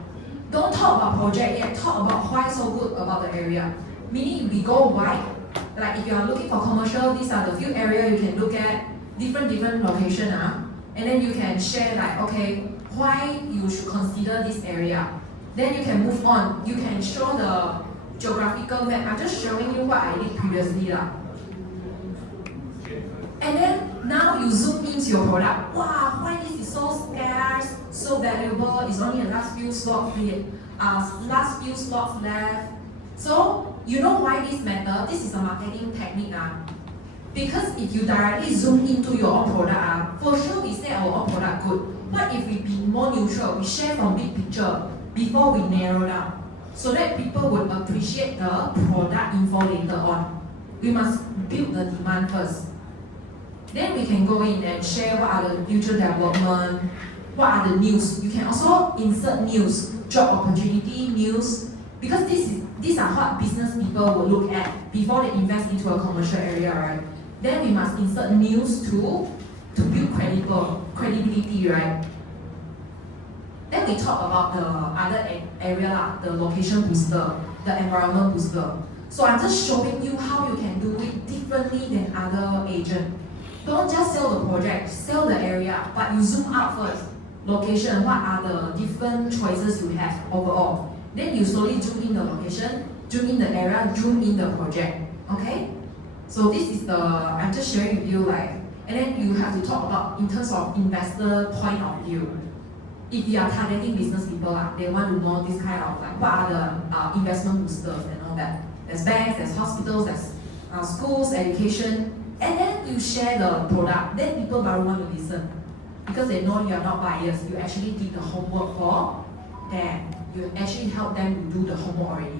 Don't talk about project yet, talk about why so good about the area. Meaning we go wide. Like if you are looking for commercial, these are the few areas you can look at, different location, and then you can share like, okay, why you should consider this area. Then you can move on. You can show the geographical map. I'm just showing you what I did previously. And then now you zoom into your product. Wow, why this is so scarce, so valuable, it's only the last few slots left. So you know why this matter? This is a marketing technique. Because if you directly zoom into your own product, for sure we say our own product good. What if we be more neutral? We share from big picture before we narrow down, so that people would appreciate the product info later on. We must build the demand first. Then we can go in and share what are the future development, what are the news. You can also insert news, job opportunity news, because these are what business people will look at before they invest into a commercial area, right? Then we must insert news to build credibility, right? Then we talk about the other area, the location booster, the environment booster. So I'm just showing you how you can do it differently than other agents. Don't just sell the project, sell the area, but you zoom out first. Location, what are the different choices you have overall? Then you slowly zoom in the location, zoom in the area, zoom in the project. Okay? So this is I'm just sharing with you and then you have to talk about in terms of investor point of view. If you are targeting business people, they want to know this kind of what are the investment boosters and all that. There's banks, there's hospitals, there's schools, education. And then you share the product, then people will want to listen. Because they know you are not biased, you actually did the homework for them. You actually help them to do the homework already.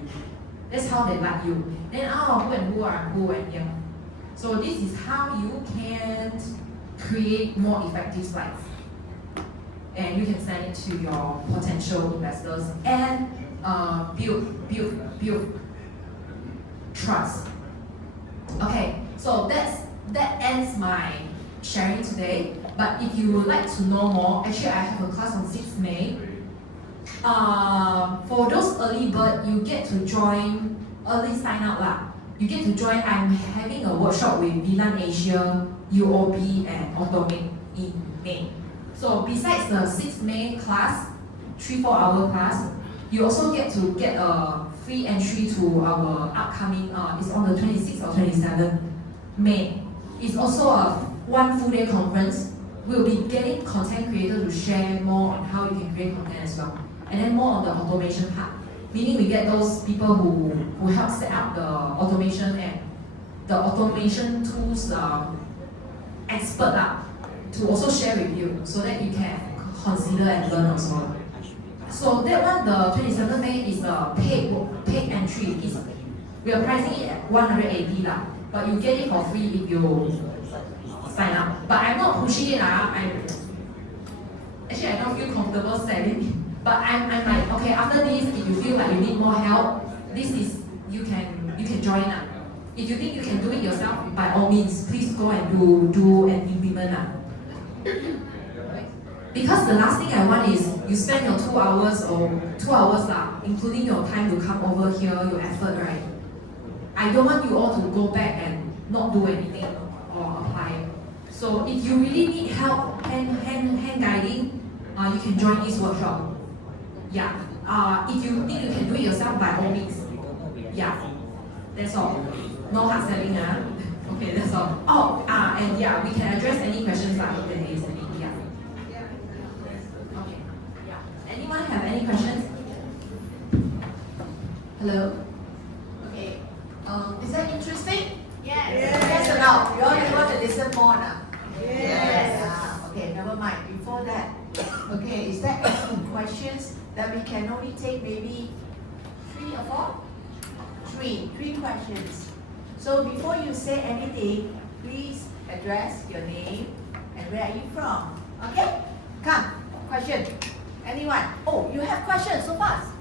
That's how they like you. Then who and here. So this is how you can create more effective slides. And you can send it to your potential investors and build trust. Okay, so that ends my sharing today. But if you would like to know more, actually I have a class on 6th May. For those early bird, you get to join early sign up. You get to join. I'm having a workshop with Vilan Asia, UOB, and Automate in May. So besides the 6th May class, 3-4 hour class, you also get to get a free entry to our upcoming, it's on the 26th or 27th May. It's also a 1 full day conference. We'll be getting content creators to share more on how you can create content as well. And then more on the automation part. Meaning we get those people who help set up the automation and the automation tools expert to also share with you so that you can consider and learn also. So that one, the 27th May is a paid entry. We are pricing it at 180 but you get it for free if you sign up. But I'm not pushing it. Actually, I don't feel comfortable selling it. But I'm like, okay, after this, if you feel like you need more help, this is, you can join up. If you think you can do it yourself, by all means, please go and do an implement. Because the last thing I want is you spend your 2 hours or 2 hours including your time to come over here, your effort, right? I don't want you all to go back and not do anything or apply. So if you really need help, hand guiding, you can join this workshop. Yeah. If you think you can do it yourself, by all means. Yeah. That's all. No hard selling, Okay, that's all. Oh, and yeah, we can address any questions if there is any. Yeah. Okay. Yeah. Anyone have any questions? Hello? Okay. Is that interesting? Yes. Yes or no? You all want to listen more now? Yes. Okay, never mind. Before that, okay, is there any questions that we can only take maybe 3 or 4? 3 questions. So before you say anything, please address your name and where are you from. Okay? Come, question. Anyone? Oh, you have questions so fast.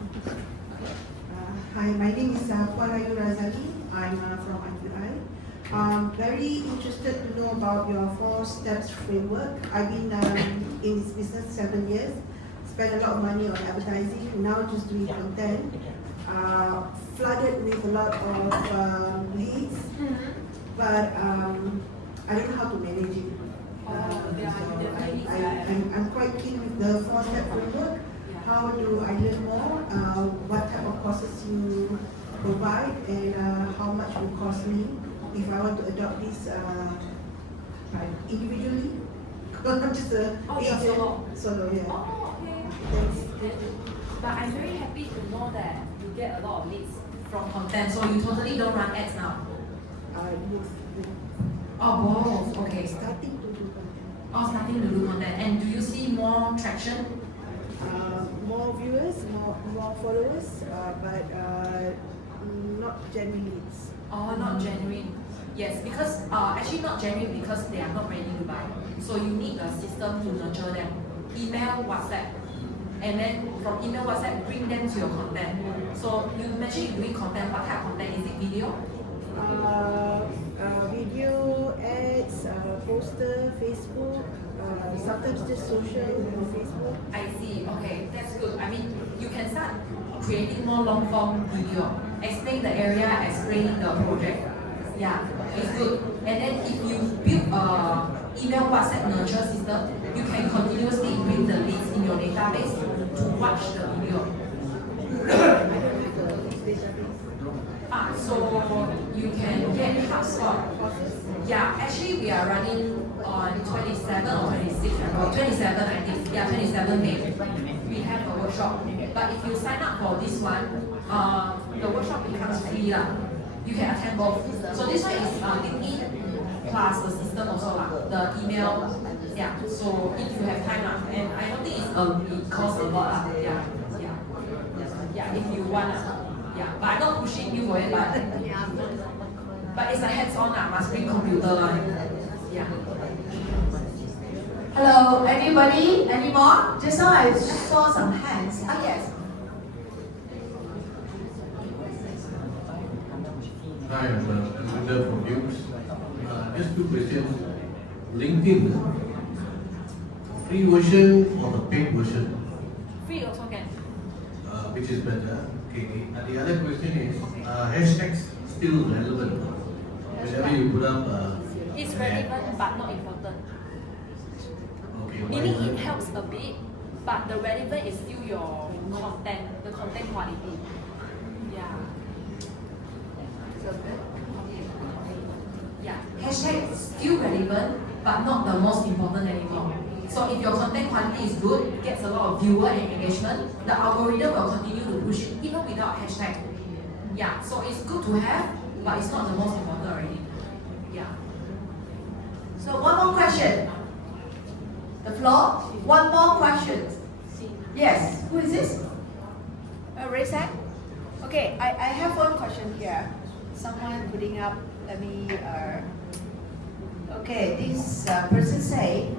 Hi, my name is Puan Razali. I'm from IQI. Very interested to know about your 4 steps framework. I've been in this business 7 years, spent a lot of money on advertising, now just doing content, flooded with a lot of leads, but I don't know how to manage it. I'm quite keen with the 4-step framework. How do I learn more? What type of courses you provide, and how much will cost me if I want to adopt this individually? Because I'm just a solo, yeah. Oh, okay. Thanks. But I'm very happy to know that you get a lot of leads from content, so you totally don't run ads now. Yes, Oh, both. Okay. starting to do content. Oh, starting to do content. And do you see more traction? More viewers, more followers, but not genuine leads. Oh, not genuine. Yes, because actually not genuine because they are not ready to buy. So you need a system to nurture them. Email, WhatsApp, and then from email, WhatsApp, bring them to your content. So you mentioned you're doing content. What type of content? Is it video? Video, ads, poster, Facebook, sometimes just social on Facebook. I see. Okay, that's good. I mean, you can start creating more long form video. Explain the area, explain the project. Yeah, it's good. And then if you build a email WhatsApp nurture system, you can continuously bring the leads in your database to watch the video. So you can get HubSpot. Yeah, actually we are running on 27 or 26, or 27 I think. Yeah, 27 May. We have a workshop. But if you sign up for this one, the workshop becomes free. You can attend both. So this one is LinkedIn plus the system also, the email. Yeah, so if you have time, and I don't think it costs a lot. Yeah, if you want. Yeah, but I'm not pushing you for it, but it's a hands-on, must bring computer. Yeah. Hello, anybody? Any more? Just now I saw some hands. Yes. Hi, I'm Linda from Hughes. Just 2 questions. LinkedIn, free version or the paid version? Free also can. Which is better? Okay. And the other question is, hashtags still relevant? Whenever you put up It's relevant but not important. Okay, why Meaning is it that? helps a bit, but the relevant is still your content, the content quality. Yeah. Yeah. Hashtag is still relevant, but not the most important anymore. So if your content quality is good, gets a lot of viewer and engagement, the algorithm will continue to push it even without hashtag. Yeah. So it's good to have, but it's not the most important already. Yeah. So one more question. The floor. One more question. Yes. Who is this? Raise hand. Okay, I have one question here. Someone putting up, let me, Okay, this person say,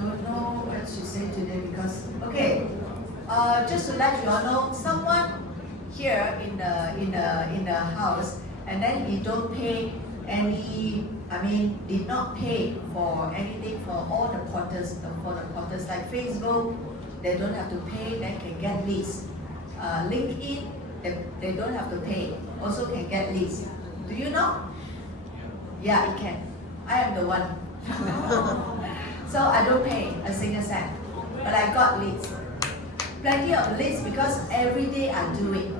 don't know what to say today because just to let you all know, someone here in the house, and then he don't pay did not pay for anything for all the portals, like Facebook, they don't have to pay, then can get leads. LinkedIn, they don't have to pay, also can get leads. Do you know? Yeah, it can. I am the one. So I don't pay a single cent, but I got leads. Plenty of leads because every day I do it.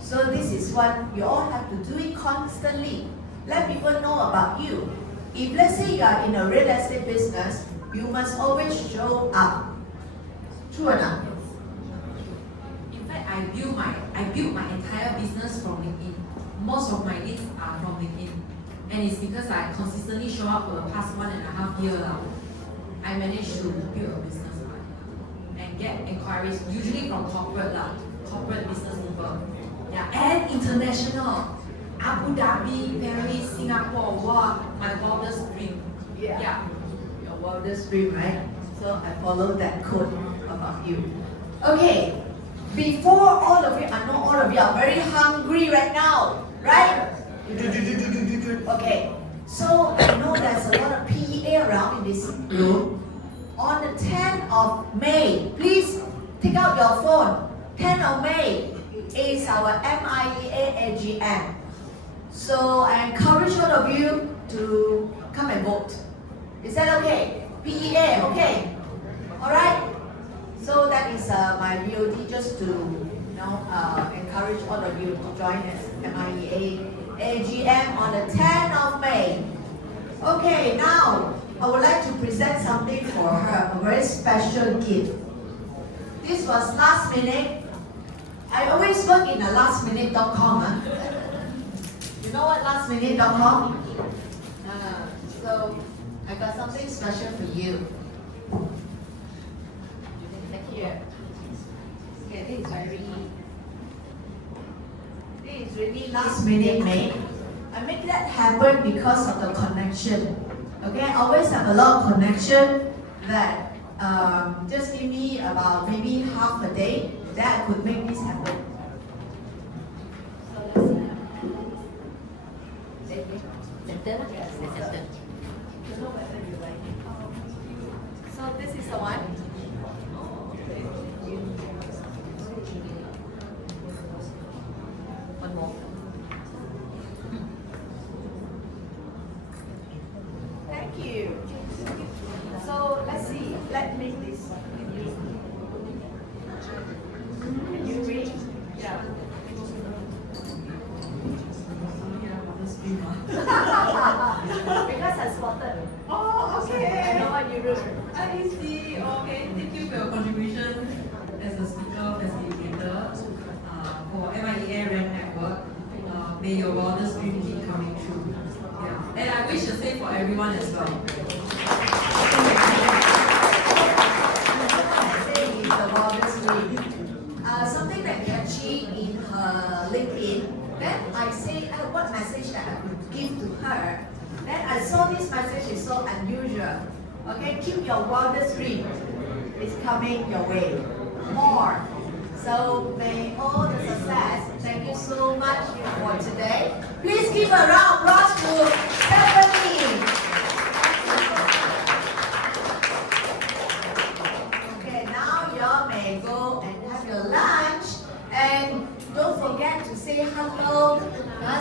So this is what you all have to do it constantly. Let people know about you. If let's say you are in a real estate business, you must always show up. True or not? In fact, I built my entire business from LinkedIn. Most of my leads are from LinkedIn. And it's because I consistently show up for the past 1.5 years now. I managed to build a business and get inquiries, usually from corporate business people. Yeah, and international. Abu Dhabi, Paris, Singapore, wow, my wildest dream. Yeah. Your wildest dream, right? So I follow that code about you. Okay, before all of you, I know all of you are very hungry right now, right? Okay, so I know there's a lot of PA around in this room. On the 10th of May, please take out your phone. 10th of May is our MIEA AGM. So I encourage all of you to come and vote. Is that okay? PEA, okay? Alright? So that is my VOD just to encourage all of you to join us MIEA AGM on the 10th of May. Okay, now I would like to present something for her, a very special gift. This was last minute. I always work in a lastminute.com. You know what lastminute.com? So I got something special for you. Here. Okay, this is really last minute made. I make that happen because of the connection. Okay, I always have a lot of connection that just give me about maybe half a day that I could make this happen. So this is the one. One more. Thank you. So let's see. Let's make this. Can you read? Yeah. Because I spotted. Oh, okay. I know what you wrote. I see. Okay, thank you for your contribution as a speaker, facilitator for MIEA REN Network. May your wildest dream keep coming true. Yeah. And I wish the same for everyone as well. Something that catchy in her LinkedIn. Then I say, what message that I could give to her. Then I saw this message is so unusual. Okay, keep your wildest dream. It's coming your way. More. So may all the success. Thank you so much for today. Please give a round of applause to Stephanie. Okay, now y'all may go and have your lunch. And don't forget to say hello,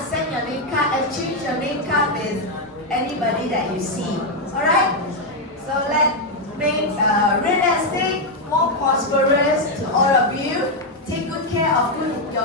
send your name card, exchange your name card with anybody that you see. Alright? So let's make real estate more prosperous to all of you. Take good care of your